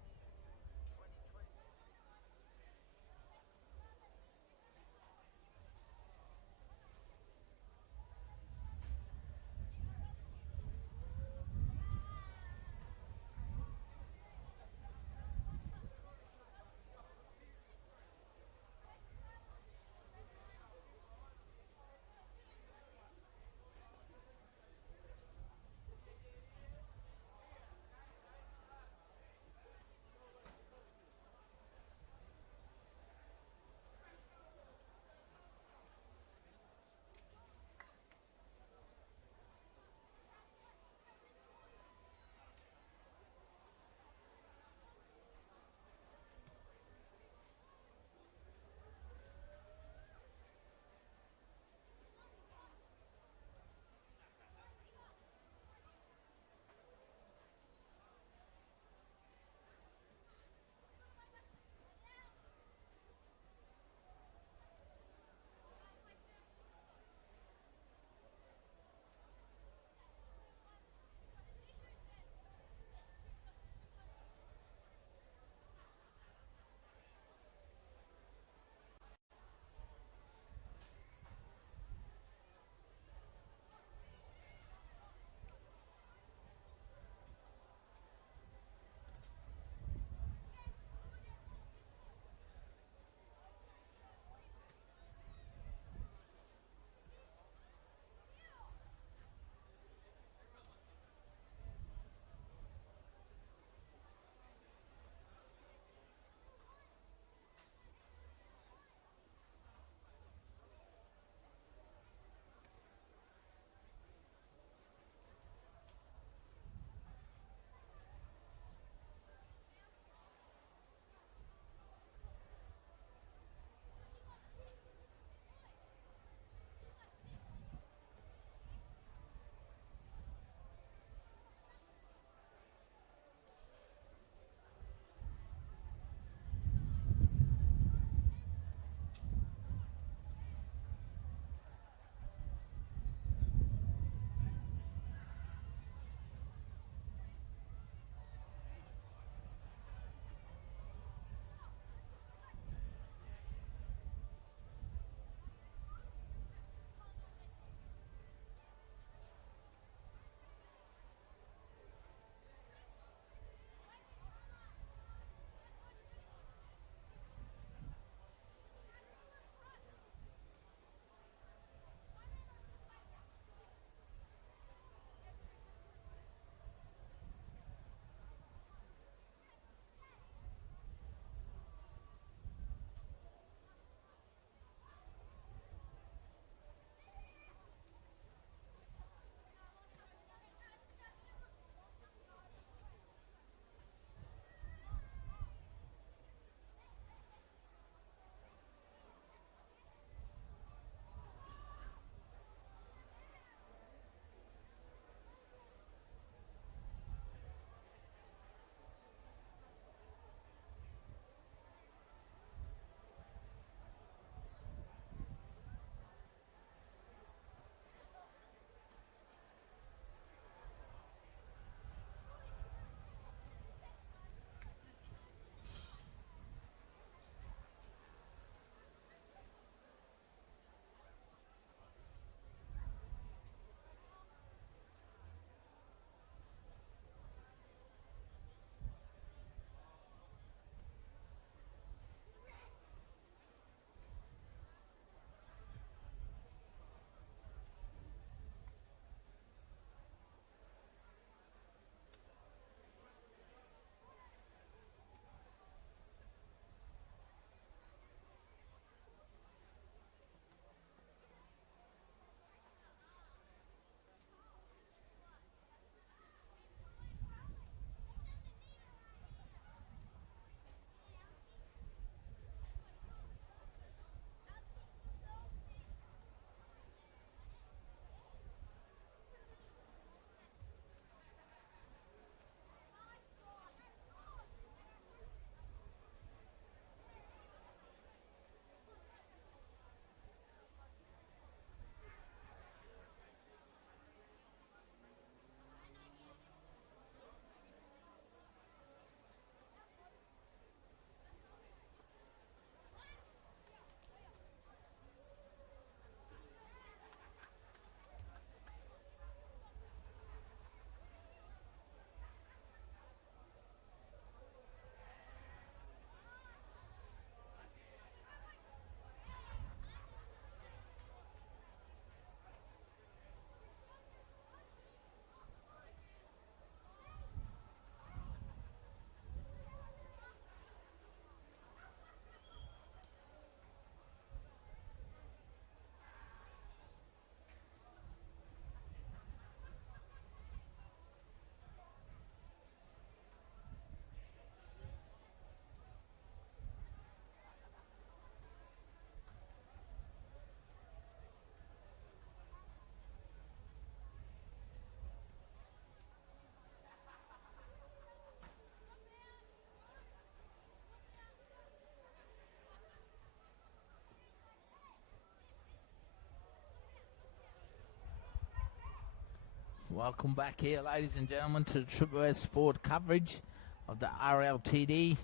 Welcome back here, ladies and gentlemen, to the Triple S Sport coverage of the RLTD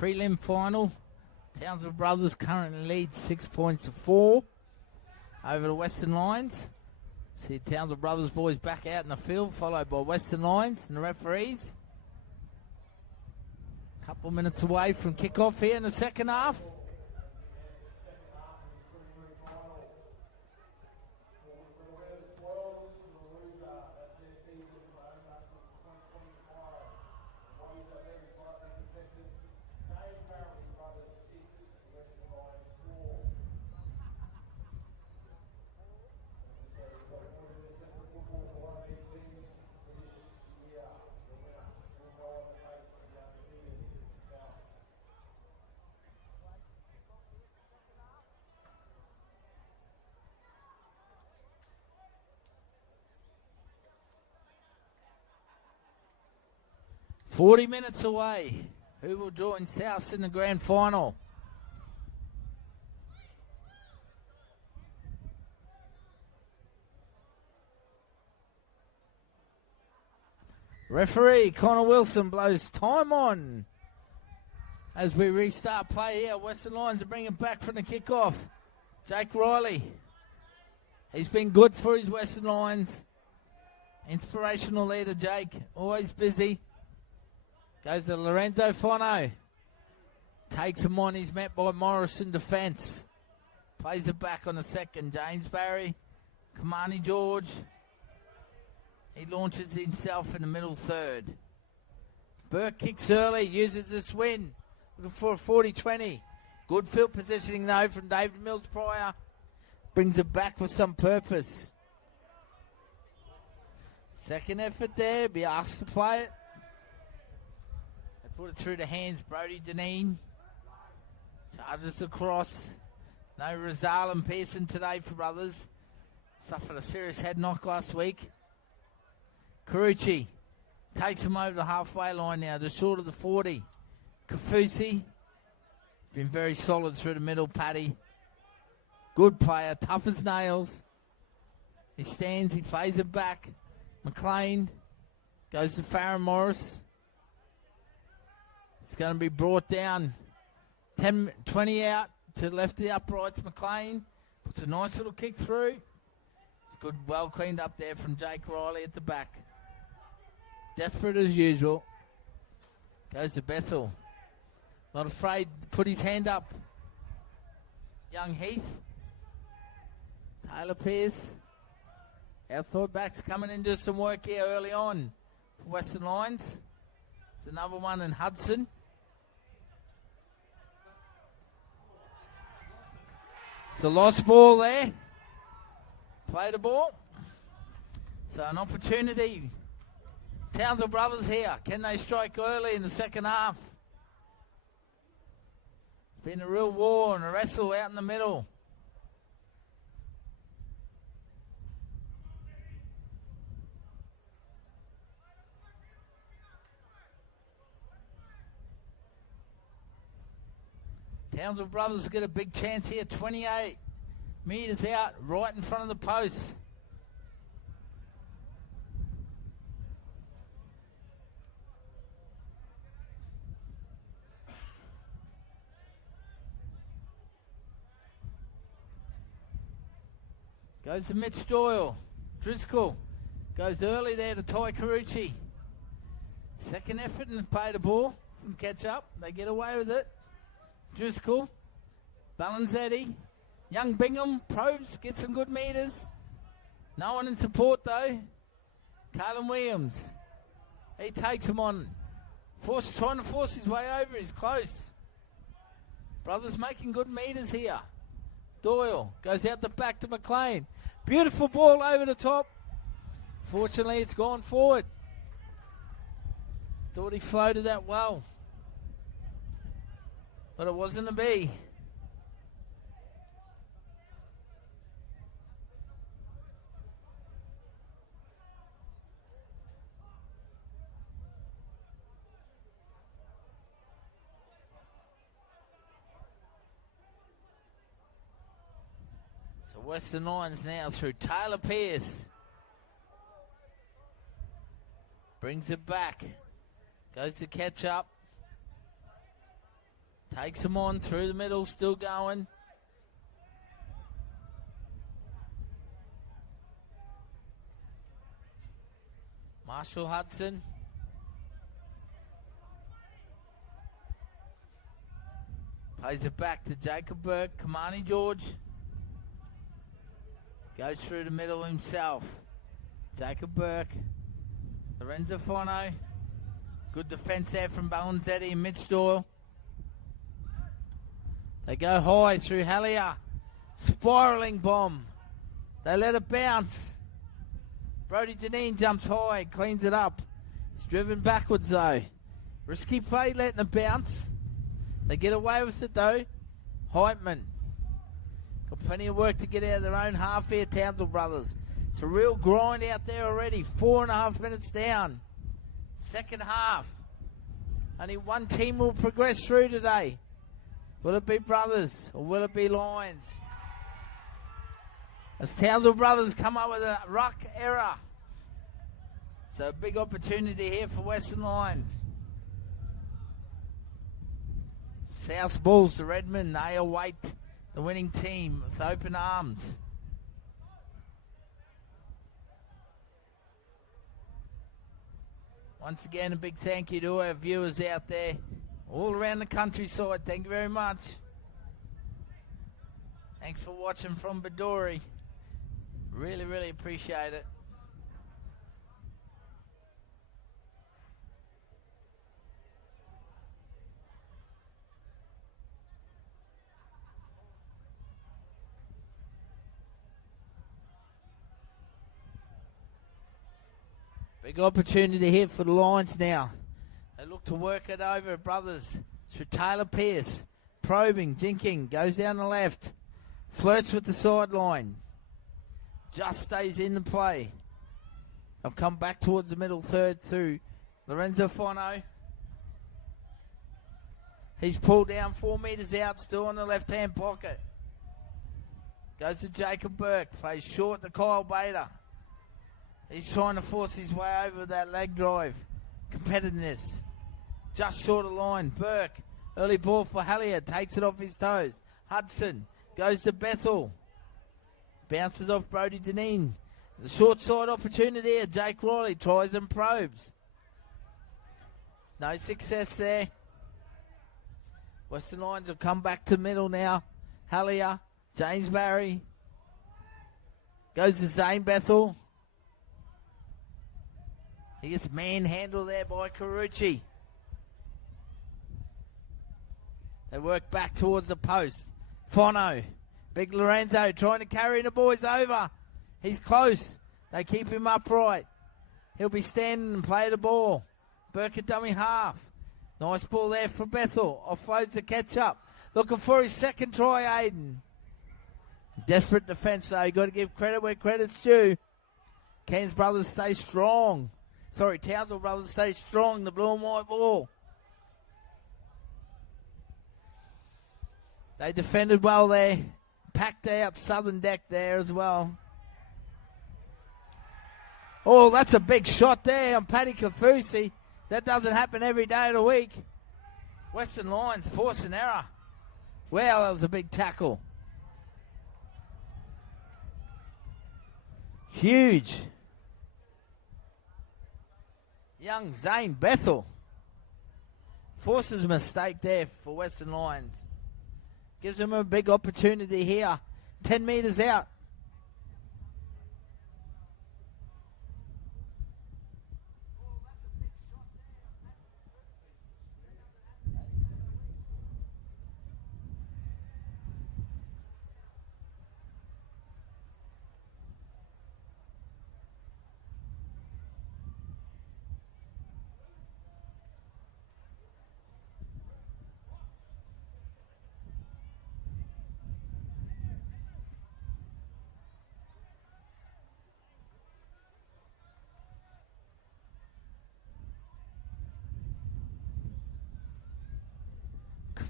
prelim final. Townsville Brothers currently lead 6 points to 4 over the Western Lions. See Townsville Brothers boys back out in the field, followed by Western Lions and the referees. Couple minutes away from kickoff here in the second half. "40 minutes away. Who will join South in the grand final?" Referee Connor Wilson blows time on as we restart play here. Western Lions are bringing back from the kickoff. Jake Riley. He's been good for his Western Lions. Inspirational leader, Jake. Always busy. Goes to Lorenzo Fono. Takes him on. He's met by Morris in defence. Plays it back on the second. James Barry. Kamani George. He launches himself in the middle third. Burke kicks early. Uses the swing. Looking for a 40-20. Good field positioning though from David Mills Pryor. Brings it back with some purpose. Second effort there. Be asked to play it. Put it through the hands, Brody Deneen. Charges across. No Rizal and Pearson today for Brothers. Suffered a serious head knock last week. Carucci takes him over the halfway line now, just short of the 40. Kafusi, been very solid through the middle, Paddy. Good player, tough as nails. He stands, he plays it back. McLean goes to Farron Morris. It's going to be brought down 20 out to the left of the uprights. McLean puts a nice little kick through. It's good, well cleaned up there from Jake Riley at the back. Desperate as usual. Goes to Bethel. Not afraid to put his hand up. Young Heath. Taylor Pierce. Outside backs coming in, do some work here early on for Western Lions. There's another one in Hudson. It's a lost ball there. Play the ball. So an opportunity. Townsville Brothers here. Can they strike early in the second half? It's been a real war and a wrestle out in the middle. Townsville Brothers get a big chance here. 28 metres out, right in front of the post. Goes to Mitch Doyle. Driscoll goes early there to Ty Carucci. Second effort and play the ball from catch up. They get away with it. Driscoll, Balanzetti, young Bingham, probes, gets some good meters. No one in support though. Carlin Williams, he takes him on. Trying to force his way over, he's close. Brothers making good meters here. Doyle goes out the back to McLean. Beautiful ball over the top. Fortunately, it's gone forward. Thought he floated that well. But it wasn't to be. So Western Lions now through Taylor Pierce. Brings it back. Goes to catch up. Takes him on through the middle, still going. Marshall Hudson. Plays it back to Jacob Burke. Kamani George. Goes through the middle himself. Jacob Burke. Lorenzo Fono. Good defence there from Balanzetti and Mitch Doyle. They go high through Hallier. Spiralling bomb. They let it bounce. Brody Deneen jumps high, cleans it up. He's driven backwards though. Risky play letting it bounce. They get away with it though. Heitman. Got plenty of work to get out of their own half here, Townsville brothers. It's a real grind out there already. 4.5 minutes down. Second half. Only one team will progress through today. Will it be Brothers or will it be Lions? As Townsville Brothers come up with a ruck error. So a big opportunity here for Western Lions. South Bulls to Redmond. They await the winning team with open arms. Once again, a big thank you to our viewers out there all around the countryside. Thank you very much. Thanks for watching from Badori. Really, really appreciate it. Big opportunity here for the Lions now. They look to work it over, Brothers. Through Taylor Pierce. Probing, jinking, goes down the left. Flirts with the sideline. Just stays in the play. They'll come back towards the middle third through Lorenzo Fono. He's pulled down 4 metres out, still in the left-hand pocket. Goes to Jacob Burke. Plays short to Kyle Bader. He's trying to force his way over that leg drive. Competitiveness. Just short of line. Burke. Early ball for Hallier. Takes it off his toes. Hudson. Goes to Bethel. Bounces off Brody Deneen. The short side opportunity there. Jake Riley tries and probes. No success there. Western Lions will come back to middle now. Hallier. James Barry. Goes to Zane Bethel. He gets manhandled there by Carucci. They work back towards the post. Fono. Big Lorenzo trying to carry the boys over. He's close. They keep him upright. He'll be standing and play the ball. Burke a dummy half. Nice ball there for Bethel. Offloads to catch up. Looking for his second try, Aiden. Desperate defence though. You've got to give credit where credit's due. Cairns Brothers stay strong. Townsville Brothers stay strong. The blue and white ball. They defended well there. Packed out southern deck there as well. Oh, that's a big shot there on Paddy Kafusi. That doesn't happen every day of the week. Western Lions force an error. Wow, that was a big tackle. Huge. Young Zane Bethel forces a mistake there for Western Lions. Gives them a big opportunity here. 10 metres out.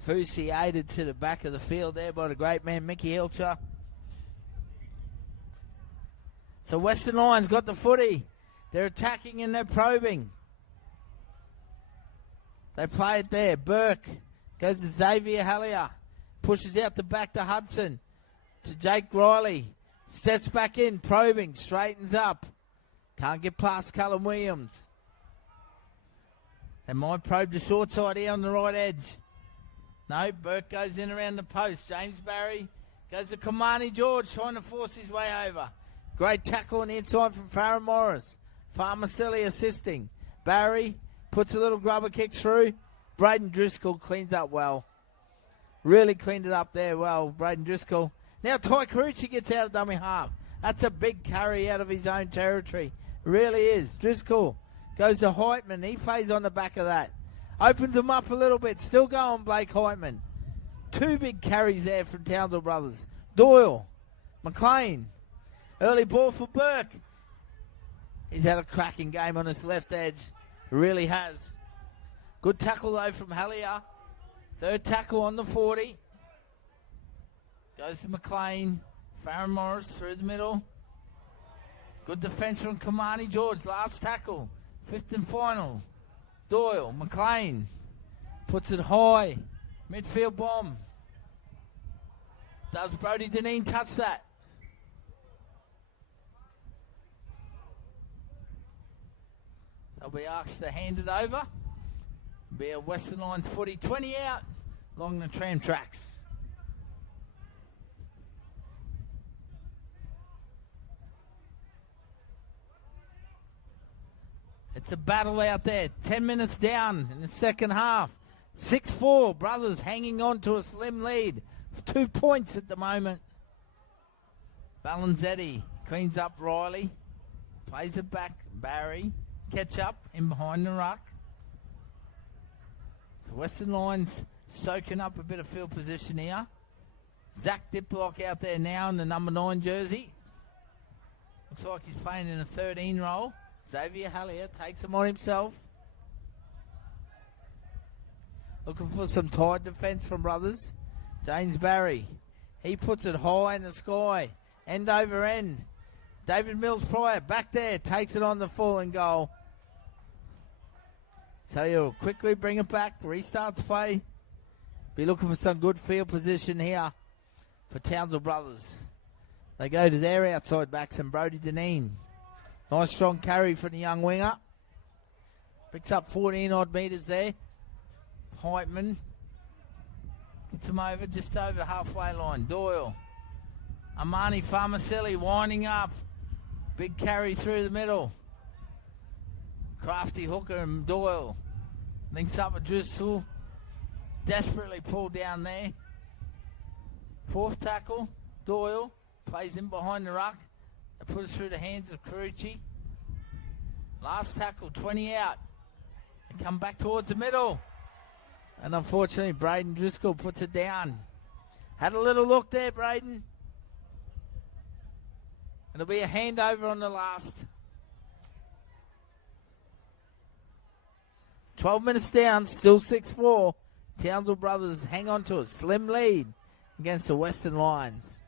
Fusi aided to the back of the field there by the great man Mickey Hilcher. So Western Lions got the footy. They're attacking and they're probing. They play it there. Burke goes to Xavier Hallier. Pushes out the back to Hudson. To Jake Riley. Steps back in, probing, straightens up. Can't get past Cullen Williams. They might probe the short side here on the right edge. No, Burke goes in around the post. James Barry goes to Kamani George, trying to force his way over. Great tackle on the inside from Farrah Morris. Farmacelli assisting. Barry puts a little grubber kick through. Braden Driscoll cleans up well. Really cleaned it up there well, Braden Driscoll. Now Ty Carucci gets out of dummy half. That's a big carry out of his own territory. Really is. Driscoll goes to Heitman. He plays on the back of that. Opens him up a little bit. Still going, Blake Heitman. Two big carries there from Townsville brothers. Doyle. McLean. Early ball for Burke. He's had a cracking game on his left edge. Really has. Good tackle though from Hallier. Third tackle on the 40. Goes to McLean. Farron Morris through the middle. Good defence from Kamani George. Last tackle. Fifth and final. Doyle. McLean. Puts it high. Midfield bomb. Does Brody Deneen touch that? They'll be asked to hand it over. Be a Western Lions footy 20 out along the tram tracks. It's a battle out there. 10 minutes down in the second half. 6-4. Brothers hanging on to a slim lead. 2 points at the moment. Balanzetti cleans up Riley. Plays it back. Barry. Catch up in behind the ruck. So Western Lions soaking up a bit of field position here. Zach Diplock out there now in the number 9 jersey. Looks like he's playing in a 13 role. Xavier Hallier takes him on himself. Looking for some tight defence from brothers. James Barry. He puts it high in the sky. End over end. David Mills Pryor back there. Takes it on the full and goal. So he'll quickly bring it back. Restarts play. Be looking for some good field position here for Townsville brothers. They go to their outside backs and Brody Deneen. Nice strong carry from the young winger. Picks up 14 odd metres there. Heitman gets him over just over the halfway line. Doyle. Armani Farmacelli winding up. Big carry through the middle. Crafty hooker and Doyle. Links up with Driscoll. Desperately pulled down there. Fourth tackle. Doyle plays in behind the ruck. They put it through the hands of Carucci. Last tackle, 20 out. They come back towards the middle. And unfortunately, Braden Driscoll puts it down. Had a little look there, Braden. It'll be a handover on the last. 12 minutes down, still 6-4. Townsville brothers hang on to a slim lead against the Western Lions.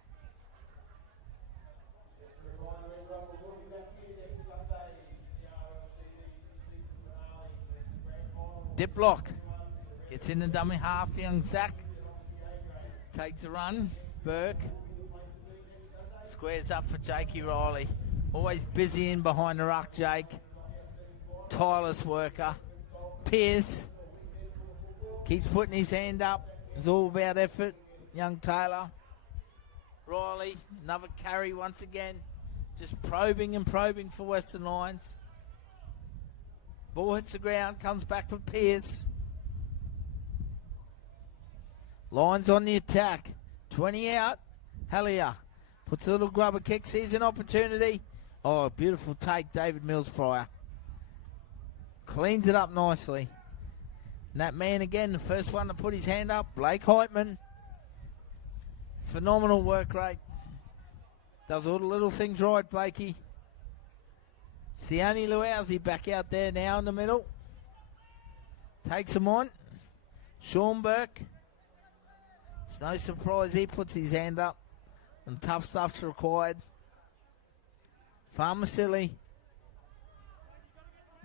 Diplock gets in the dummy half. Young Zach takes a run. Burke squares up for Jakey Riley. Always busy in behind the ruck, Jake. Tireless worker. Pierce keeps putting his hand up. It's all about effort. Young Taylor. Riley, another carry once again. Just probing and probing for Western Lions. Ball hits the ground, comes back for Pierce. Lions on the attack. 20 out. Hallier puts a little grubber kick, sees an opportunity. Oh, beautiful take, David Mills Pryor. Cleans it up nicely. And that man again, the first one to put his hand up, Blake Heitman. Phenomenal work rate. Does all the little things right, Blakey. Sione Luausi back out there now in the middle. Takes him on. Sean Burke. It's no surprise he puts his hand up. And tough stuff's required..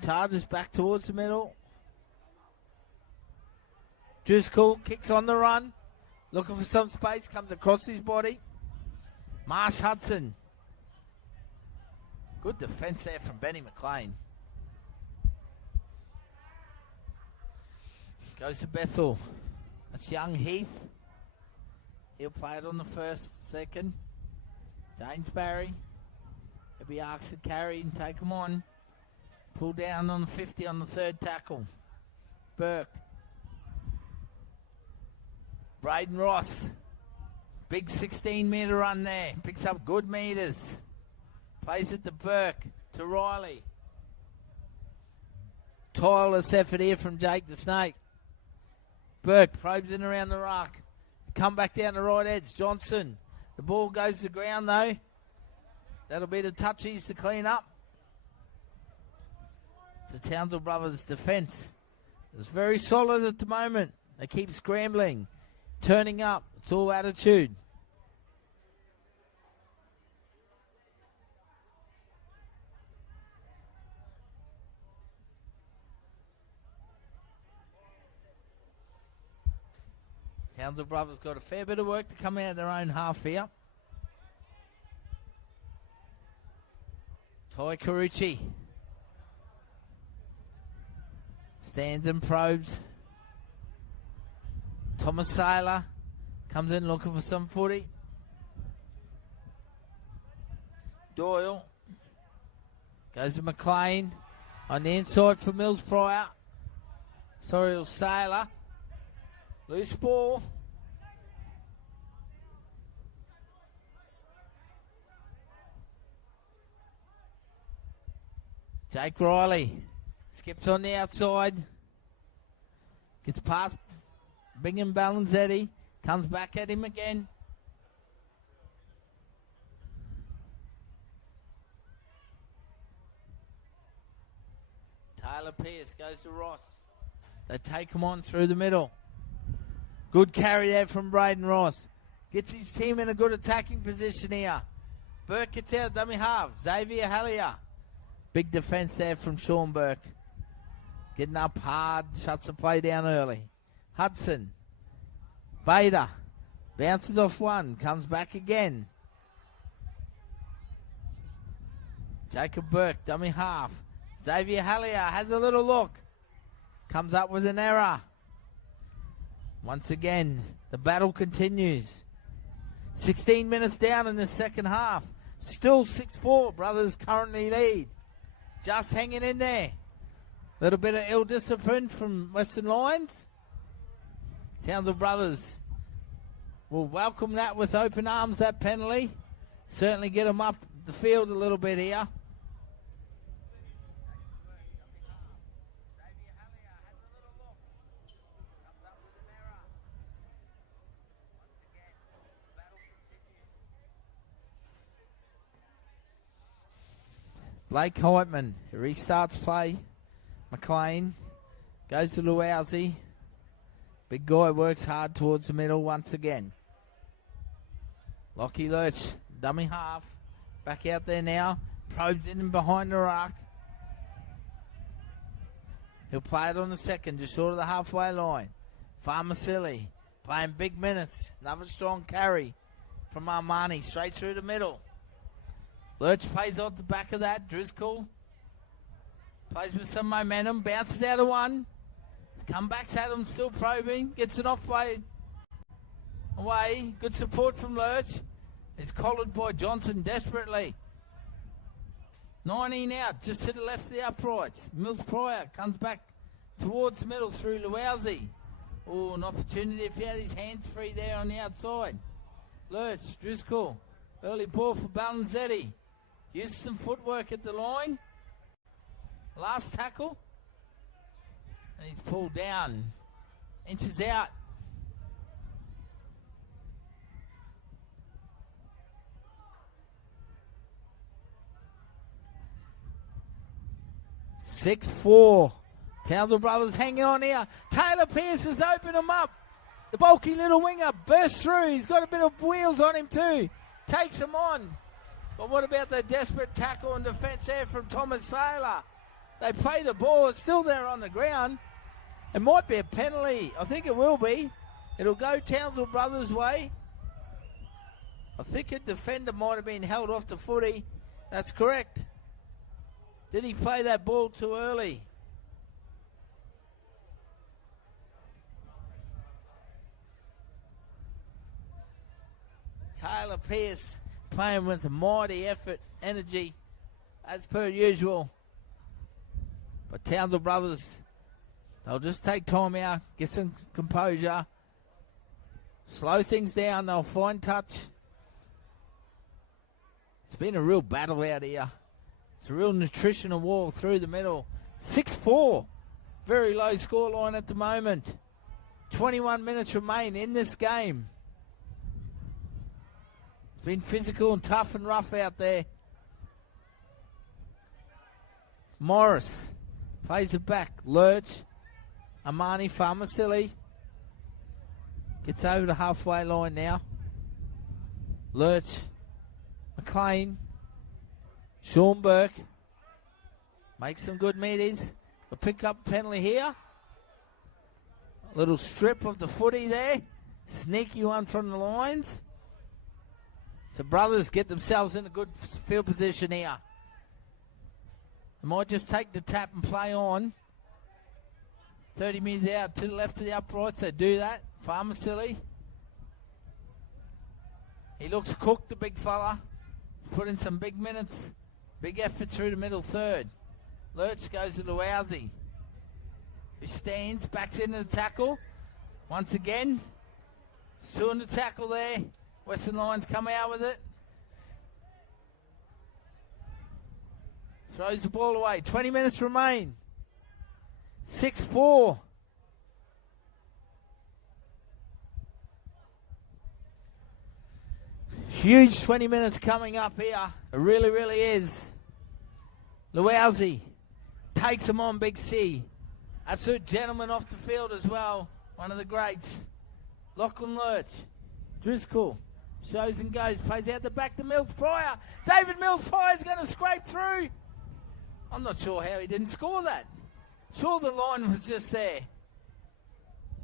Charges back towards the middle. Driscoll kicks on the run. Looking for some space. Comes across his body. Marsh Hudson. Good defence there from Benny McLean. Goes to Bethel. That's young Heath. He'll play it on the first, second. James Barry. He'll be asked to carry and take him on. Pull down on the 50 on the third tackle. Burke. Braden Ross. Big 16-metre run there. Picks up good metres. Plays it to Burke. To Riley. Tireless effort here from Jake the Snake. Burke probes in around the ruck. Come back down the right edge. Johnson. The ball goes to the ground though. That'll be the touchies to clean up. It's the Townsville Brothers defence. It's very solid at the moment. They keep scrambling. Turning up. It's all attitude. Townsville Brothers got a fair bit of work to come out of their own half here. Ty Carucci stands and probes. Thomas Saylor comes in looking for some footy. Doyle goes to McLean on the inside for Mills Pryor. Sorry, it was Saylor. Loose ball. Jake Riley skips on the outside. Gets past Bingham Balanzetti. Comes back at him again. Taylor Pierce goes to Ross. They take him on through the middle. Good carry there from Braden Ross. Gets his team in a good attacking position here. Burke gets out dummy half. Xavier Hallier. Big defence there from Sean Burke. Getting up hard. Shuts the play down early. Hudson. Bader. Bounces off one. Comes back again. Jacob Burke. Dummy half. Xavier Hallier has a little look. Comes up with an error. Once again, the battle continues. 16 minutes down in the second half. Still 6-4. Brothers currently lead. Just hanging in there. Little bit of ill discipline from Western Lions. Townsville Brothers will welcome that with open arms, that penalty. Certainly get them up the field a little bit here. Blake Heitman restarts play. McLean goes to Luowsy. Big guy works hard towards the middle once again. Lockie Lurch, dummy half. Back out there now. Probes in and behind the ruck. He'll play it on the second, just short of the halfway line. Farmasili playing big minutes. Another strong carry from Armani straight through the middle. Lurch plays off the back of that. Driscoll plays with some momentum. Bounces out of one. Comebacks at him, still probing. Gets it off by away. Good support from Lurch. Is collared by Johnson desperately. 19 out, just to the left of the uprights. Mills Pryor comes back towards the middle through Luowsy. Oh, an opportunity if he had his hands free there on the outside. Lurch, Driscoll. Early ball for Balanzetti. Used some footwork at the line. Last tackle. And he's pulled down. Inches out. (6-4). Townsville Brothers hanging on here. Taylor Pierce has opened him up. The bulky little winger bursts through. He's got a bit of wheels on him too. Takes him on. But what about the desperate tackle and defence there from Thomas Saylor? They play the ball. It's still there on the ground. It might be a penalty. I think it will be. It'll go Townsville Brothers' way. I think a defender might have been held off the footy. That's correct. Did he play that ball too early? Taylor Pierce playing with a mighty effort, energy, as per usual. But Townsville Brothers, they'll just take time out, get some composure, slow things down, they'll find touch. It's been a real battle out here. It's a real nutritional war through the middle. 6-4, very low scoreline at the moment. 21 minutes remain in this game. It's been physical and tough and rough out there. Morris plays it back. Lurch. Amani Farmasili gets over the halfway line now. Lurch. McLean. Sean Burke. Makes some good meetings. We'll pick up a penalty here. A little strip of the footy there. Sneaky one from the lines. So Brothers get themselves in a good field position here. They might just take the tap and play on. 30 metres out to the left of the uprights. They do that. Farmasili. He looks cooked, the big fella. Put in some big minutes. Big effort through the middle third. Lurch goes to Luausi, who stands, backs into the tackle. Once again, it's two in the tackle there. Western Lions come out with it. Throws the ball away. 20 minutes remain. 6-4. Huge 20 minutes coming up here. It really, really is. Luausi takes him on Big C. Absolute gentleman off the field as well. One of the greats. Lachlan Lurch. Driscoll. Shows and goes. Plays out the back to Mills Pryor. David Mills Pryor is going to scrape through. I'm not sure how he didn't score that. Sure, the line was just there.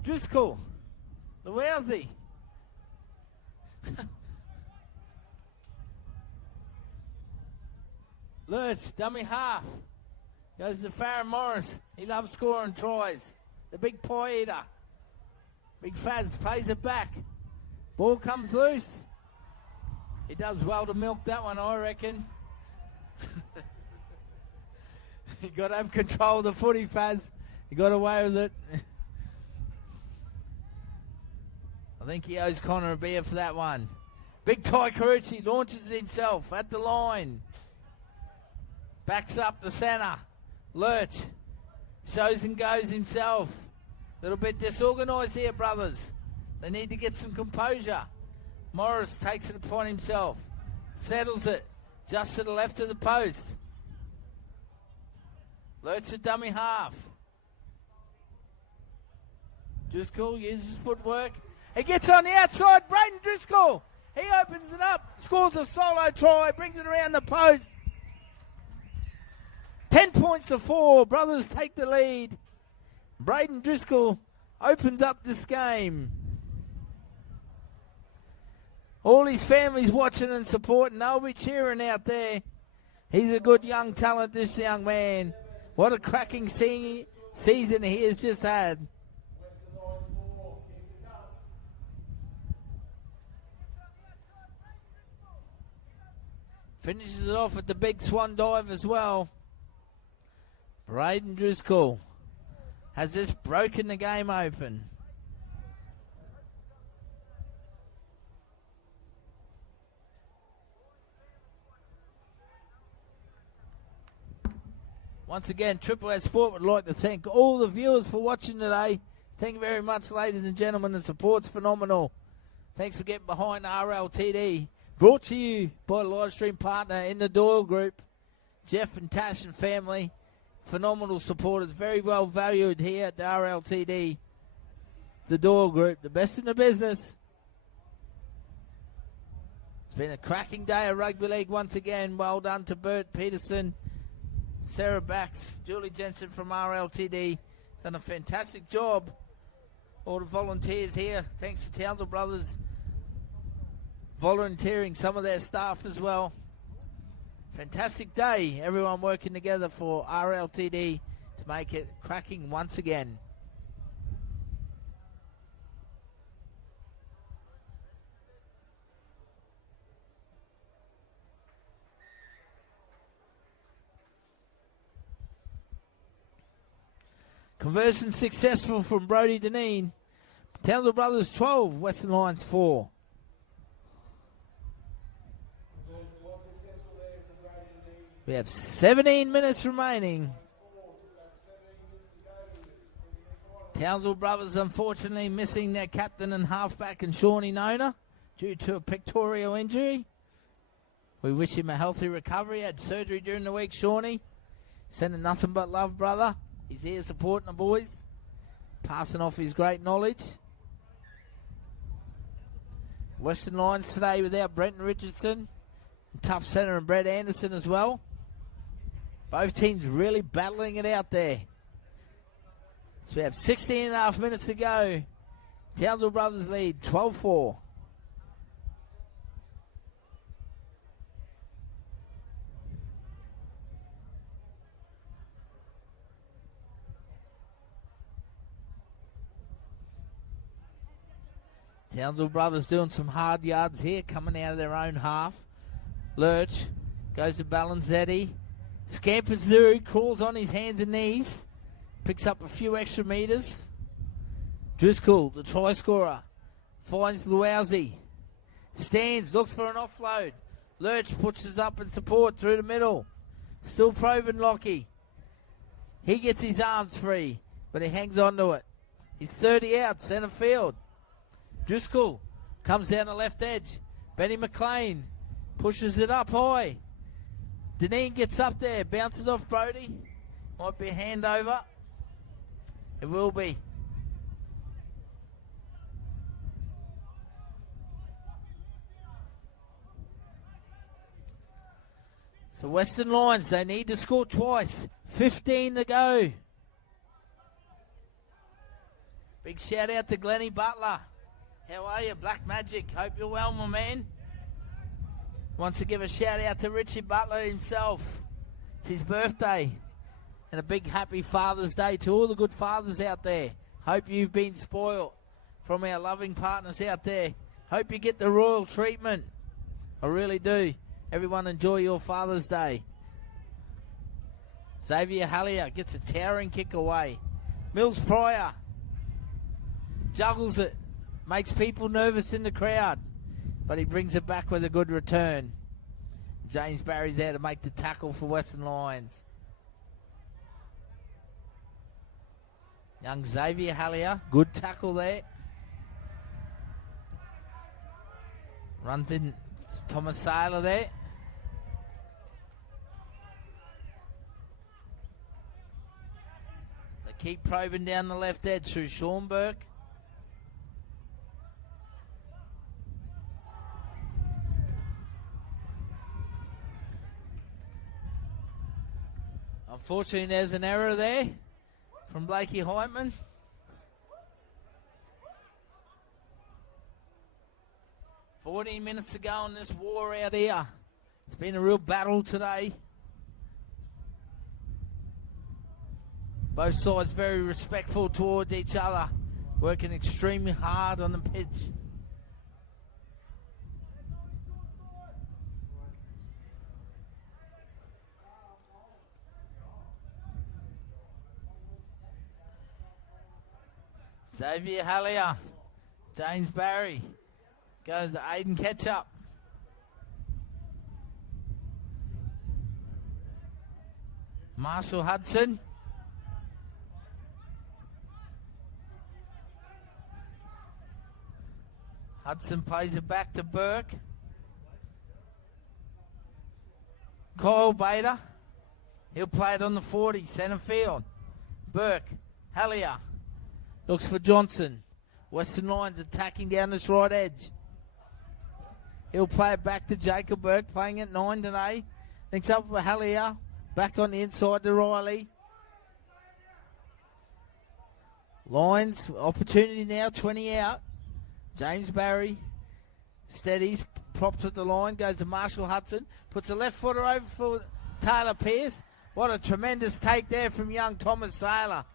Driscoll. Luausi. Lurch, dummy half. Goes to Farron Morris. He loves scoring tries. The big pie eater. Big Faz plays it back. Ball comes loose. He does well to milk that one, I reckon. He got to have control of the footy, Faz. He got away with it. I think he owes Connor a beer for that one. Big Ty Carucci launches himself at the line. Backs up the centre. Lurch shows and goes himself. A little bit disorganised here, brothers. They need to get some composure. Morris takes it upon himself. Settles it just to the left of the post. Lurch a dummy half. Driscoll uses footwork. He gets on the outside. Braden Driscoll. He opens it up. Scores a solo try. Brings it around the post. 10 points to 4. Brothers take the lead. Braden Driscoll opens up this game. All his family's watching and supporting. They'll be cheering out there. He's a good young talent, this young man. What a cracking season he has just had. Finishes it off with the big swan dive as well. Braden Driscoll has this broken the game open. Once again, Triple S Sport would like to thank all the viewers for watching today. Thank you very much, ladies and gentlemen. The support's phenomenal. Thanks for getting behind RLTD. Brought to you by the live stream partner in the Doyle Group, Jeff and Tash and family. Phenomenal supporters, very well valued here at the RLTD. The Doyle Group, the best in the business. It's been a cracking day of rugby league once again. Well done to Bert Peterson, Sarah Bax, Julie Jensen from RLTD. Done a fantastic job. All the volunteers here. Thanks to Townsville Brothers volunteering some of their staff as well. Fantastic day. Everyone working together for RLTD to make it cracking once again. Conversion successful from Brody Deneen. Townsville Brothers 12, Western Lions 4. We have 17 minutes remaining. Townsville Brothers unfortunately missing their captain and halfback and Shawnee Nona due to a pectoral injury. We wish him a healthy recovery. Had surgery during the week, Shawnee. Sending nothing but love, brother. He's here supporting the boys, passing off his great knowledge. Western Lions today without Brenton Richardson, tough centre and Brett Anderson as well. Both teams really battling it out there. So we have 16 and a half minutes to go. Townsville Brothers lead 12-4. Townsville Brothers doing some hard yards here, coming out of their own half. Lurch goes to Balanzetti. Scampers through, crawls on his hands and knees. Picks up a few extra meters. Driscoll, the try scorer, finds Luauzi. Stands, looks for an offload. Lurch pushes up in support through the middle. Still probing Lockie. He gets his arms free, but he hangs on to it. He's 30 out, centre field. Driscoll comes down the left edge. Benny McLean pushes it up high. Deneen gets up there, bounces off Brody. Might be a handover. It will be. So Western Lions, they need to score twice. 15 to go. Big shout out to Glennie Butler. How are you, Black Magic? Hope you're well, my man. Wants to give a shout out to Richie Butler himself. It's his birthday. And a big happy Father's Day to all the good fathers out there. Hope you've been spoiled from our loving partners out there. Hope you get the royal treatment. I really do. Everyone enjoy your Father's Day. Xavier Hallier gets a towering kick away. Mills Pryor juggles it. Makes people nervous in the crowd, but he brings it back with a good return. James Barry's there to make the tackle for Western Lions. Young Xavier Hallier, good tackle there. Runs in Thomas Saylor there. They keep probing down the left edge through Sean Burke. Unfortunately, there's an error there from Blakey Heitman. $14 minutes to go in this war out here. It's been a real battle today. Both sides very respectful towards each other, working extremely hard on the pitch. Xavier Hallier, James Barry, goes to Aiden Ketchup. Marshall Hudson. Hudson plays it back to Burke. Kyle Bader. He'll play it on the 40, centre field. Burke, Hallier. Looks for Johnson. Western Lions attacking down this right edge. He'll play it back to Jacob Burke, playing at 9 today. Links up for Hallier. Back on the inside to Riley. Lions, opportunity now, 20 out. James Barry steadies, props at the line, goes to Marshall Hudson, puts a left footer over for Taylor Pierce. What a tremendous take there from young Thomas Saylor.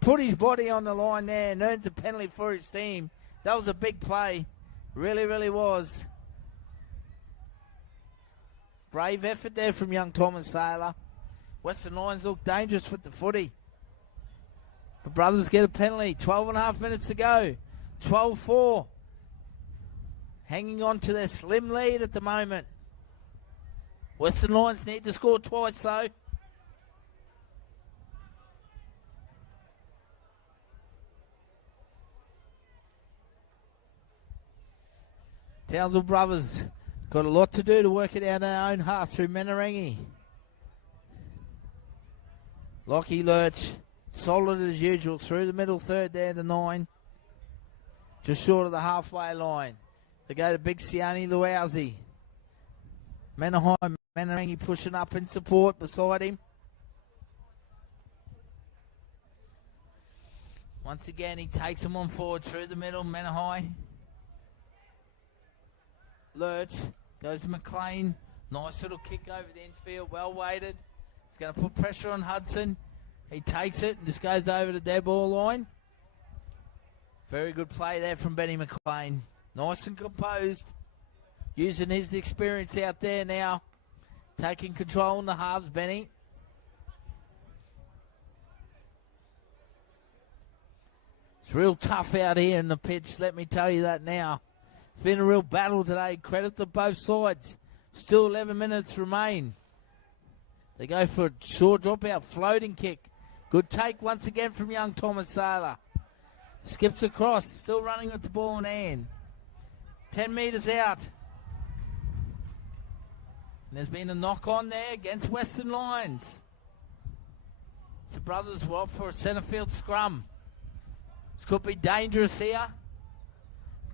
Put his body on the line there and earns a penalty for his team. That was a big play. Really, really was. Brave effort there from young Thomas Saylor. Western Lions look dangerous with the footy. The Brothers get a penalty. 12 and a half minutes to go. 12-4. Hanging on to their slim lead at the moment. Western Lions need to score twice, though. Townsville Brothers got a lot to do to work it out in our own half through Menaranghi. Lockie Lurch, solid as usual, through the middle third there to 9. Just short of the halfway line. They go to Big Siani Luausi. Menaranghi pushing up in support beside him. Once again, he takes him on forward through the middle. Menahai. Lurch goes to McLean. Nice little kick over the infield. Well weighted. He's going to put pressure on Hudson. He takes it and just goes over the dead ball line. Very good play there from Benny McLean. Nice and composed. Using his experience out there now. Taking control in the halves, Benny. It's real tough out here in the pitch, let me tell you that now. It's been a real battle today. Credit to both sides. Still 11 minutes remain. They go for a short dropout, floating kick. Good take once again from young Thomas Saylor. Skips across, still running with the ball in hand. 10 metres out. And there's been a knock on there against Western Lions. The Brothers were up for a centre field scrum. This could be dangerous here.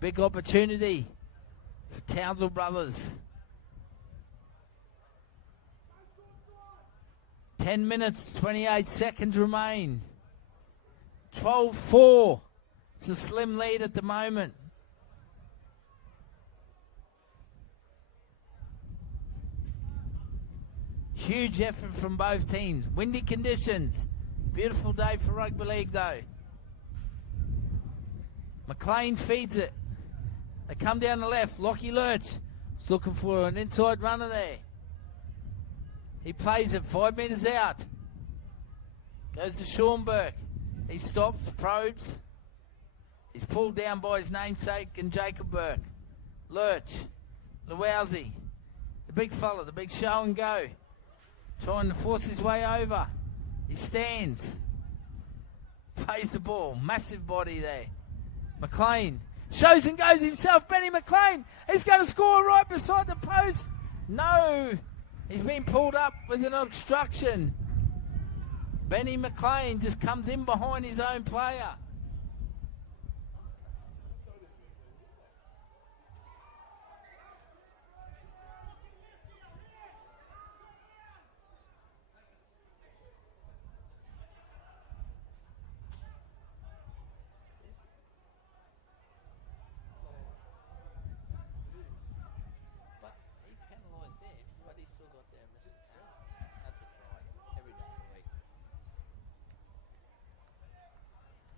Big opportunity for Townsville Brothers. 10 minutes, 28 seconds remain. 12-4. It's a slim lead at the moment. Huge effort from both teams. Windy conditions. Beautiful day for rugby league though. McLean feeds it. They come down the left. Lockie Lurch is looking for an inside runner there. He plays it 5 metres out. Goes to Sean Burke. He stops, probes. He's pulled down by his namesake and Jacob Burke. Lurch. Luausi. The big fella, the big show and go. Trying to force his way over. He stands. Plays the ball. Massive body there. McLean shows and goes himself. Benny McLean. He's going to score right beside the post. No. He's been pulled up with an obstruction. Benny McLean just comes in behind his own player.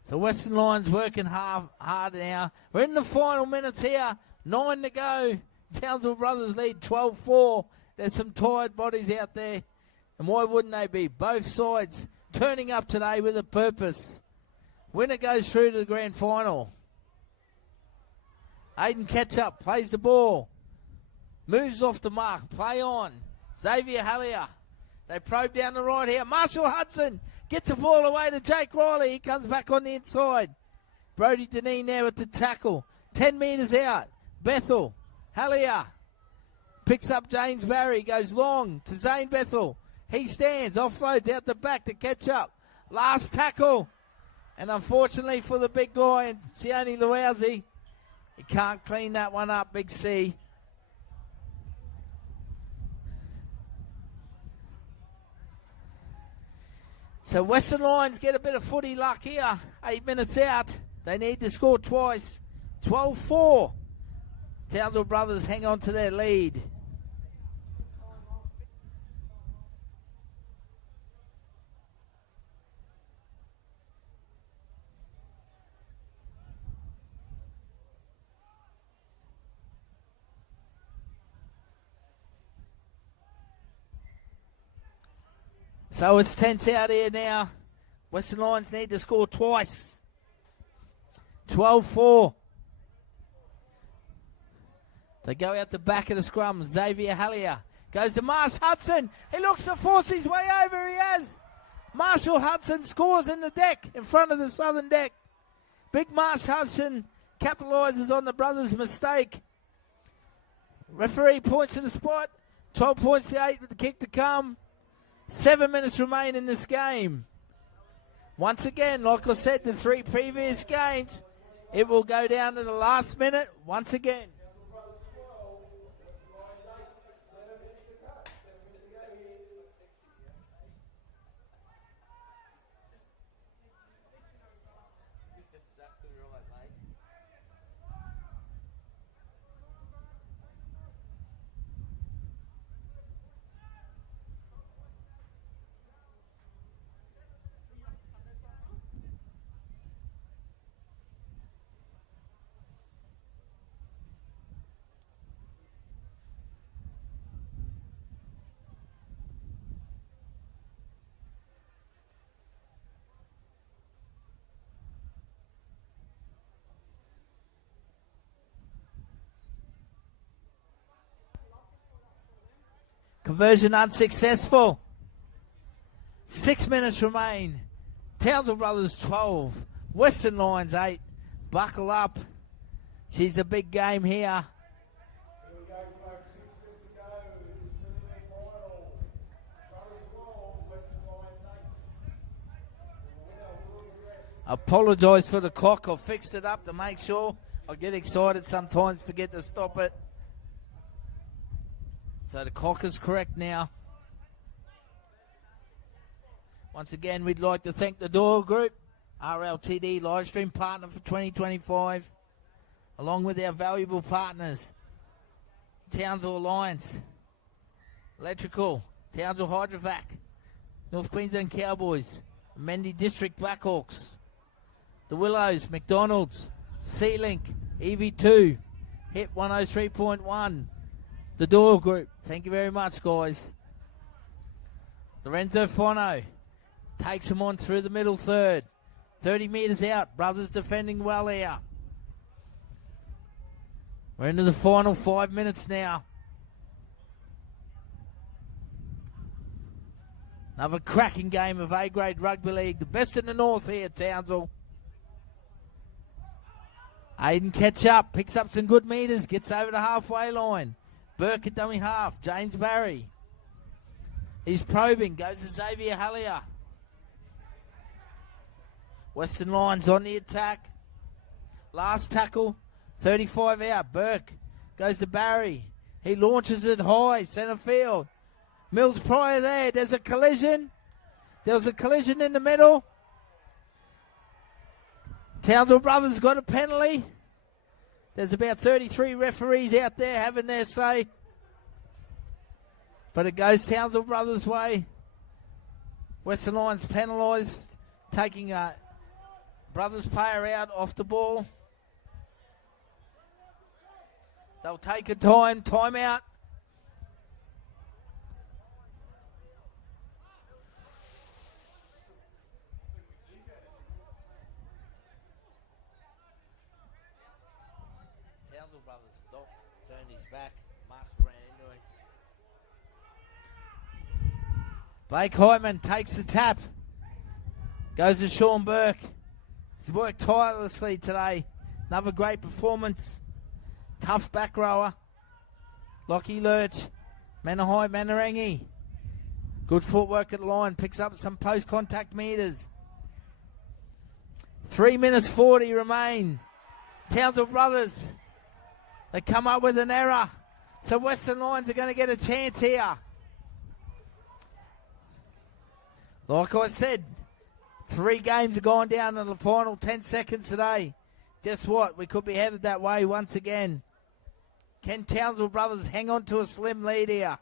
The Western Lions working hard now. We're in the final minutes here. 9 to go. Townsville Brothers lead 12-4. There's some tired bodies out there. And why wouldn't they be? Both sides turning up today with a purpose. Winner goes through to the grand final. Aiden Ketchup plays the ball. Moves off the mark. Play on. Xavier Hallier. They probe down the right here. Marshall Hudson gets the ball away to Jake Riley. He comes back on the inside. Brody Deneen there with the tackle. 10 metres out. Bethel. Hallier. Picks up James Barry. Goes long to Zane Bethel. He stands. Offloads out the back to catch up. Last tackle. And unfortunately for the big guy, and Sione Luausi, he can't clean that one up, Big C. So Western Lions get a bit of footy luck here. 8 minutes out. They need to score twice. 12-4. Townsville Brothers hang on to their lead. So it's tense out here now. Western Lions need to score twice. 12-4. They go out the back of the scrum. Xavier Hallier goes to Marsh Hudson. He looks to force his way over. He has. Marshall Hudson scores in the deck, in front of the southern deck. Big Marsh Hudson capitalises on the brothers' mistake. Referee points to the spot. 12 points to 8 with the kick to come. 7 minutes remain in this game. Once again, like I said, the 3 previous games, it will go down to the last minute once again. Conversion unsuccessful. 6 minutes remain. Townsville Brothers 12. Western Lions 8. Buckle up. She's a big game here. Here we go, folks. 6 minutes to go. It's preliminary final. Brothers 12, Western Lions 8. The winner will progress. Apologise for the clock. I've fixed it up to make sure. I get excited sometimes, forget to stop it. So the clock is correct now. Once again, we'd like to thank the Doyle Group, RLTD live stream partner for 2025, along with our valuable partners, Townsville Alliance, Electrical, Townsville Hydrovac, North Queensland Cowboys, Mendy District Blackhawks, the Willows, McDonald's, C-Link, EV2, Hit 103.1, the Doyle Group. Thank you very much, guys. Lorenzo Fono takes him on through the middle third. 30 metres out. Brothers defending well here. We're into the final 5 minutes now. Another cracking game of A-grade rugby league. The best in the north here, Townsville. Aiden catch up. Picks up some good metres. Gets over the halfway line. Burke at dummy half. James Barry. He's probing. Goes to Xavier Hallier. Western Lions on the attack. Last tackle. 35 out. Burke goes to Barry. He launches it high. Centre field. Mills Pryor there. There's a collision. There was a collision in the middle. Townsville Brothers got a penalty. There's about 33 referees out there having their say. But it goes Townsville Brothers' way. Western Lions penalised, taking a Brothers player out off the ball. They'll take a timeout. Blake Heitman takes the tap. Goes to Sean Burke. He's worked tirelessly today. Another great performance. Tough back rower. Lockie Lurch. Manahai Manarangi. Good footwork at the line. Picks up some post-contact meters. 3 minutes 40 remain. Townsville Brothers. They come up with an error. So Western Lions are going to get a chance here. Like I said, 3 games have gone down in the final 10 seconds today. Guess what? We could be headed that way once again. Can Townsville brothers hang on to a slim lead here?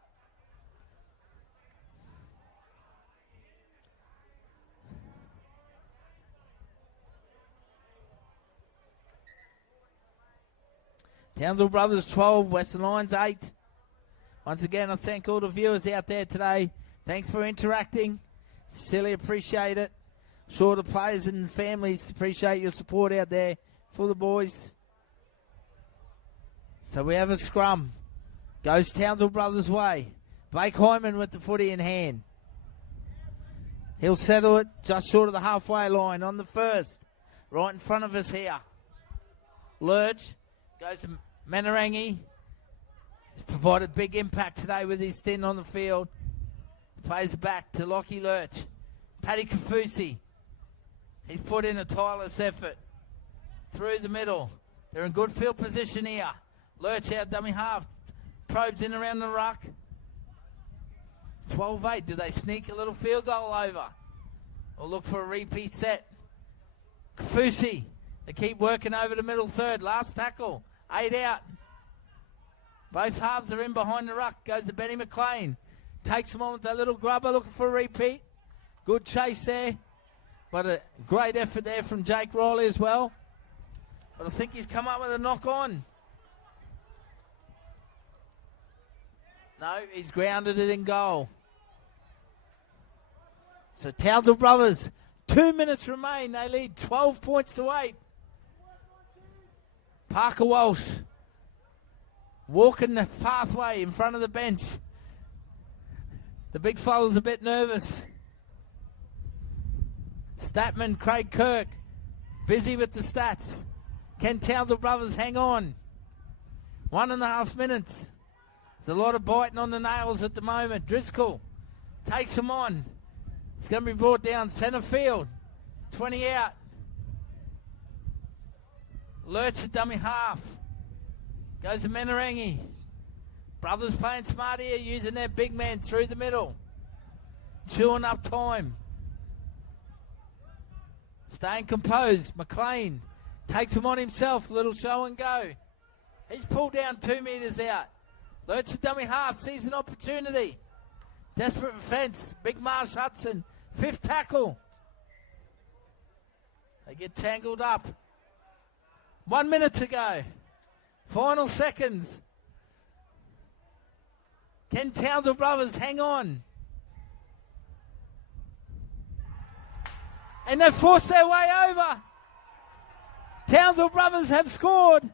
Townsville brothers 12, Western Lions 8. Once again, I thank all the viewers out there today. Thanks for interacting. Sincerely appreciate it. Sure, the players and families appreciate your support out there for the boys. So we have a scrum. Goes Townsville brothers' way. Blake Hyman with the footy in hand. He'll settle it just short of the halfway line on the first. Right in front of us here. Lurch goes to Manarangi. He's provided big impact today with his stint on the field. Plays it back to Lockie Lurch. Paddy Kafusi. He's put in a tireless effort. Through the middle. They're in good field position here. Lurch out dummy half. Probes in around the ruck. 12-8. Do they sneak a little field goal over? Or look for a repeat set? Kafusi. They keep working over the middle third. Last tackle. 8 out. Both halves are in behind the ruck. Goes to Benny McLean. Takes him on with that little grubber looking for a repeat. Good chase there. But a great effort there from Jake Riley as well. But I think he's come up with a knock on. No, he's grounded it in goal. So Townsville brothers, 2 minutes remain. They lead 12 points to 8. Parker Walsh walking the pathway in front of the bench. The big fella's a bit nervous. Statman, Craig Kirk, busy with the stats. Can Townsville brothers hang on? 1.5 minutes. There's a lot of biting on the nails at the moment. Driscoll takes him on. It's going to be brought down centre field. 20 out. Lurch at dummy half. Goes to Manarangi. Brothers playing smart here, using their big man through the middle. Chewing up time. Staying composed. McLean takes him on himself. Little show and go. He's pulled down 2 meters out. Lurch at dummy half. Sees an opportunity. Desperate defense. Big Marsh Hudson. 5th tackle. They get tangled up. 1 minute to go. Final seconds. Can Townsville brothers hang on? And they force their way over. Townsville brothers have scored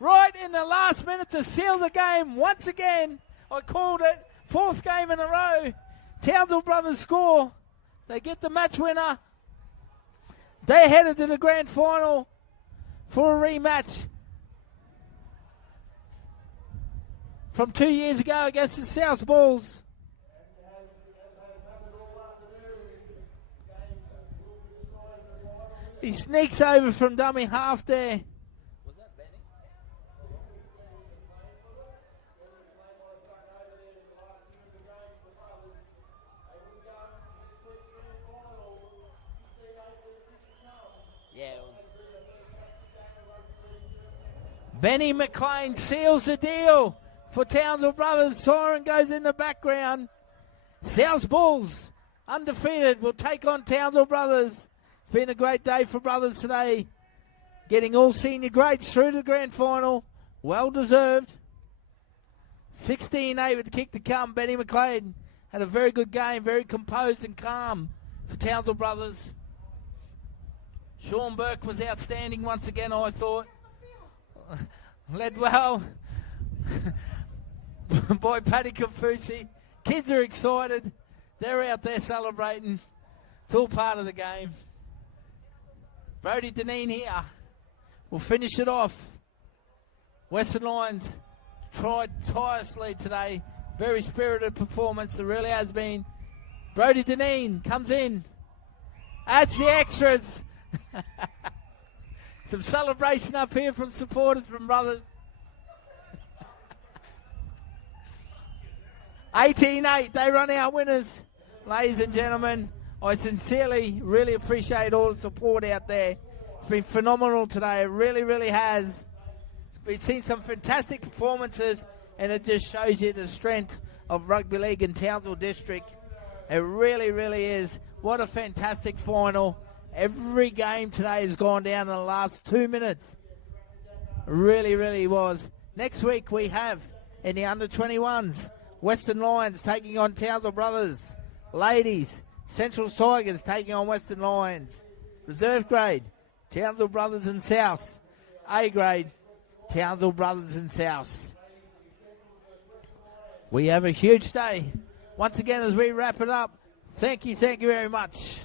right in the last minute to seal the game. Once again, I called it. 4th game in a row. Townsville brothers score. They get the match winner. They're headed to the grand final for a rematch from 2 years ago against the South Bulls. He sneaks over from dummy half there. Was that Benny? Yeah. Benny McLean seals the deal for Townsville brothers. Siren goes in the background. South Bulls, undefeated, will take on Townsville brothers. It's been a great day for brothers today. Getting all senior grades through to the grand final. Well deserved. 16-8 with the kick to come. Benny McLean had a very good game. Very composed and calm for Townsville brothers. Sean Burke was outstanding once again, I thought. Led well by Paddy Kafusi. Kids are excited. They're out there celebrating. It's all part of the game. Brody Deneen here will finish it off. Western Lions tried tirelessly today. Very spirited performance. It really has been. Brody Deneen comes in. Adds the extras. Some celebration up here from supporters, from brothers. 18-8, they run our winners. Ladies and gentlemen, I sincerely really appreciate all the support out there. It's been phenomenal today. It really, really has. We've seen some fantastic performances, and it just shows you the strength of rugby league in Townsville District. It really, really is. What a fantastic final. Every game today has gone down in the last 2 minutes. Really, really was. Next week we have, in the under-21s, Western Lions taking on Townsville Brothers. Ladies, Central Tigers taking on Western Lions. Reserve grade, Townsville Brothers and Souths. A grade, Townsville Brothers and Souths. We have a huge day. Once again, as we wrap it up, thank you very much.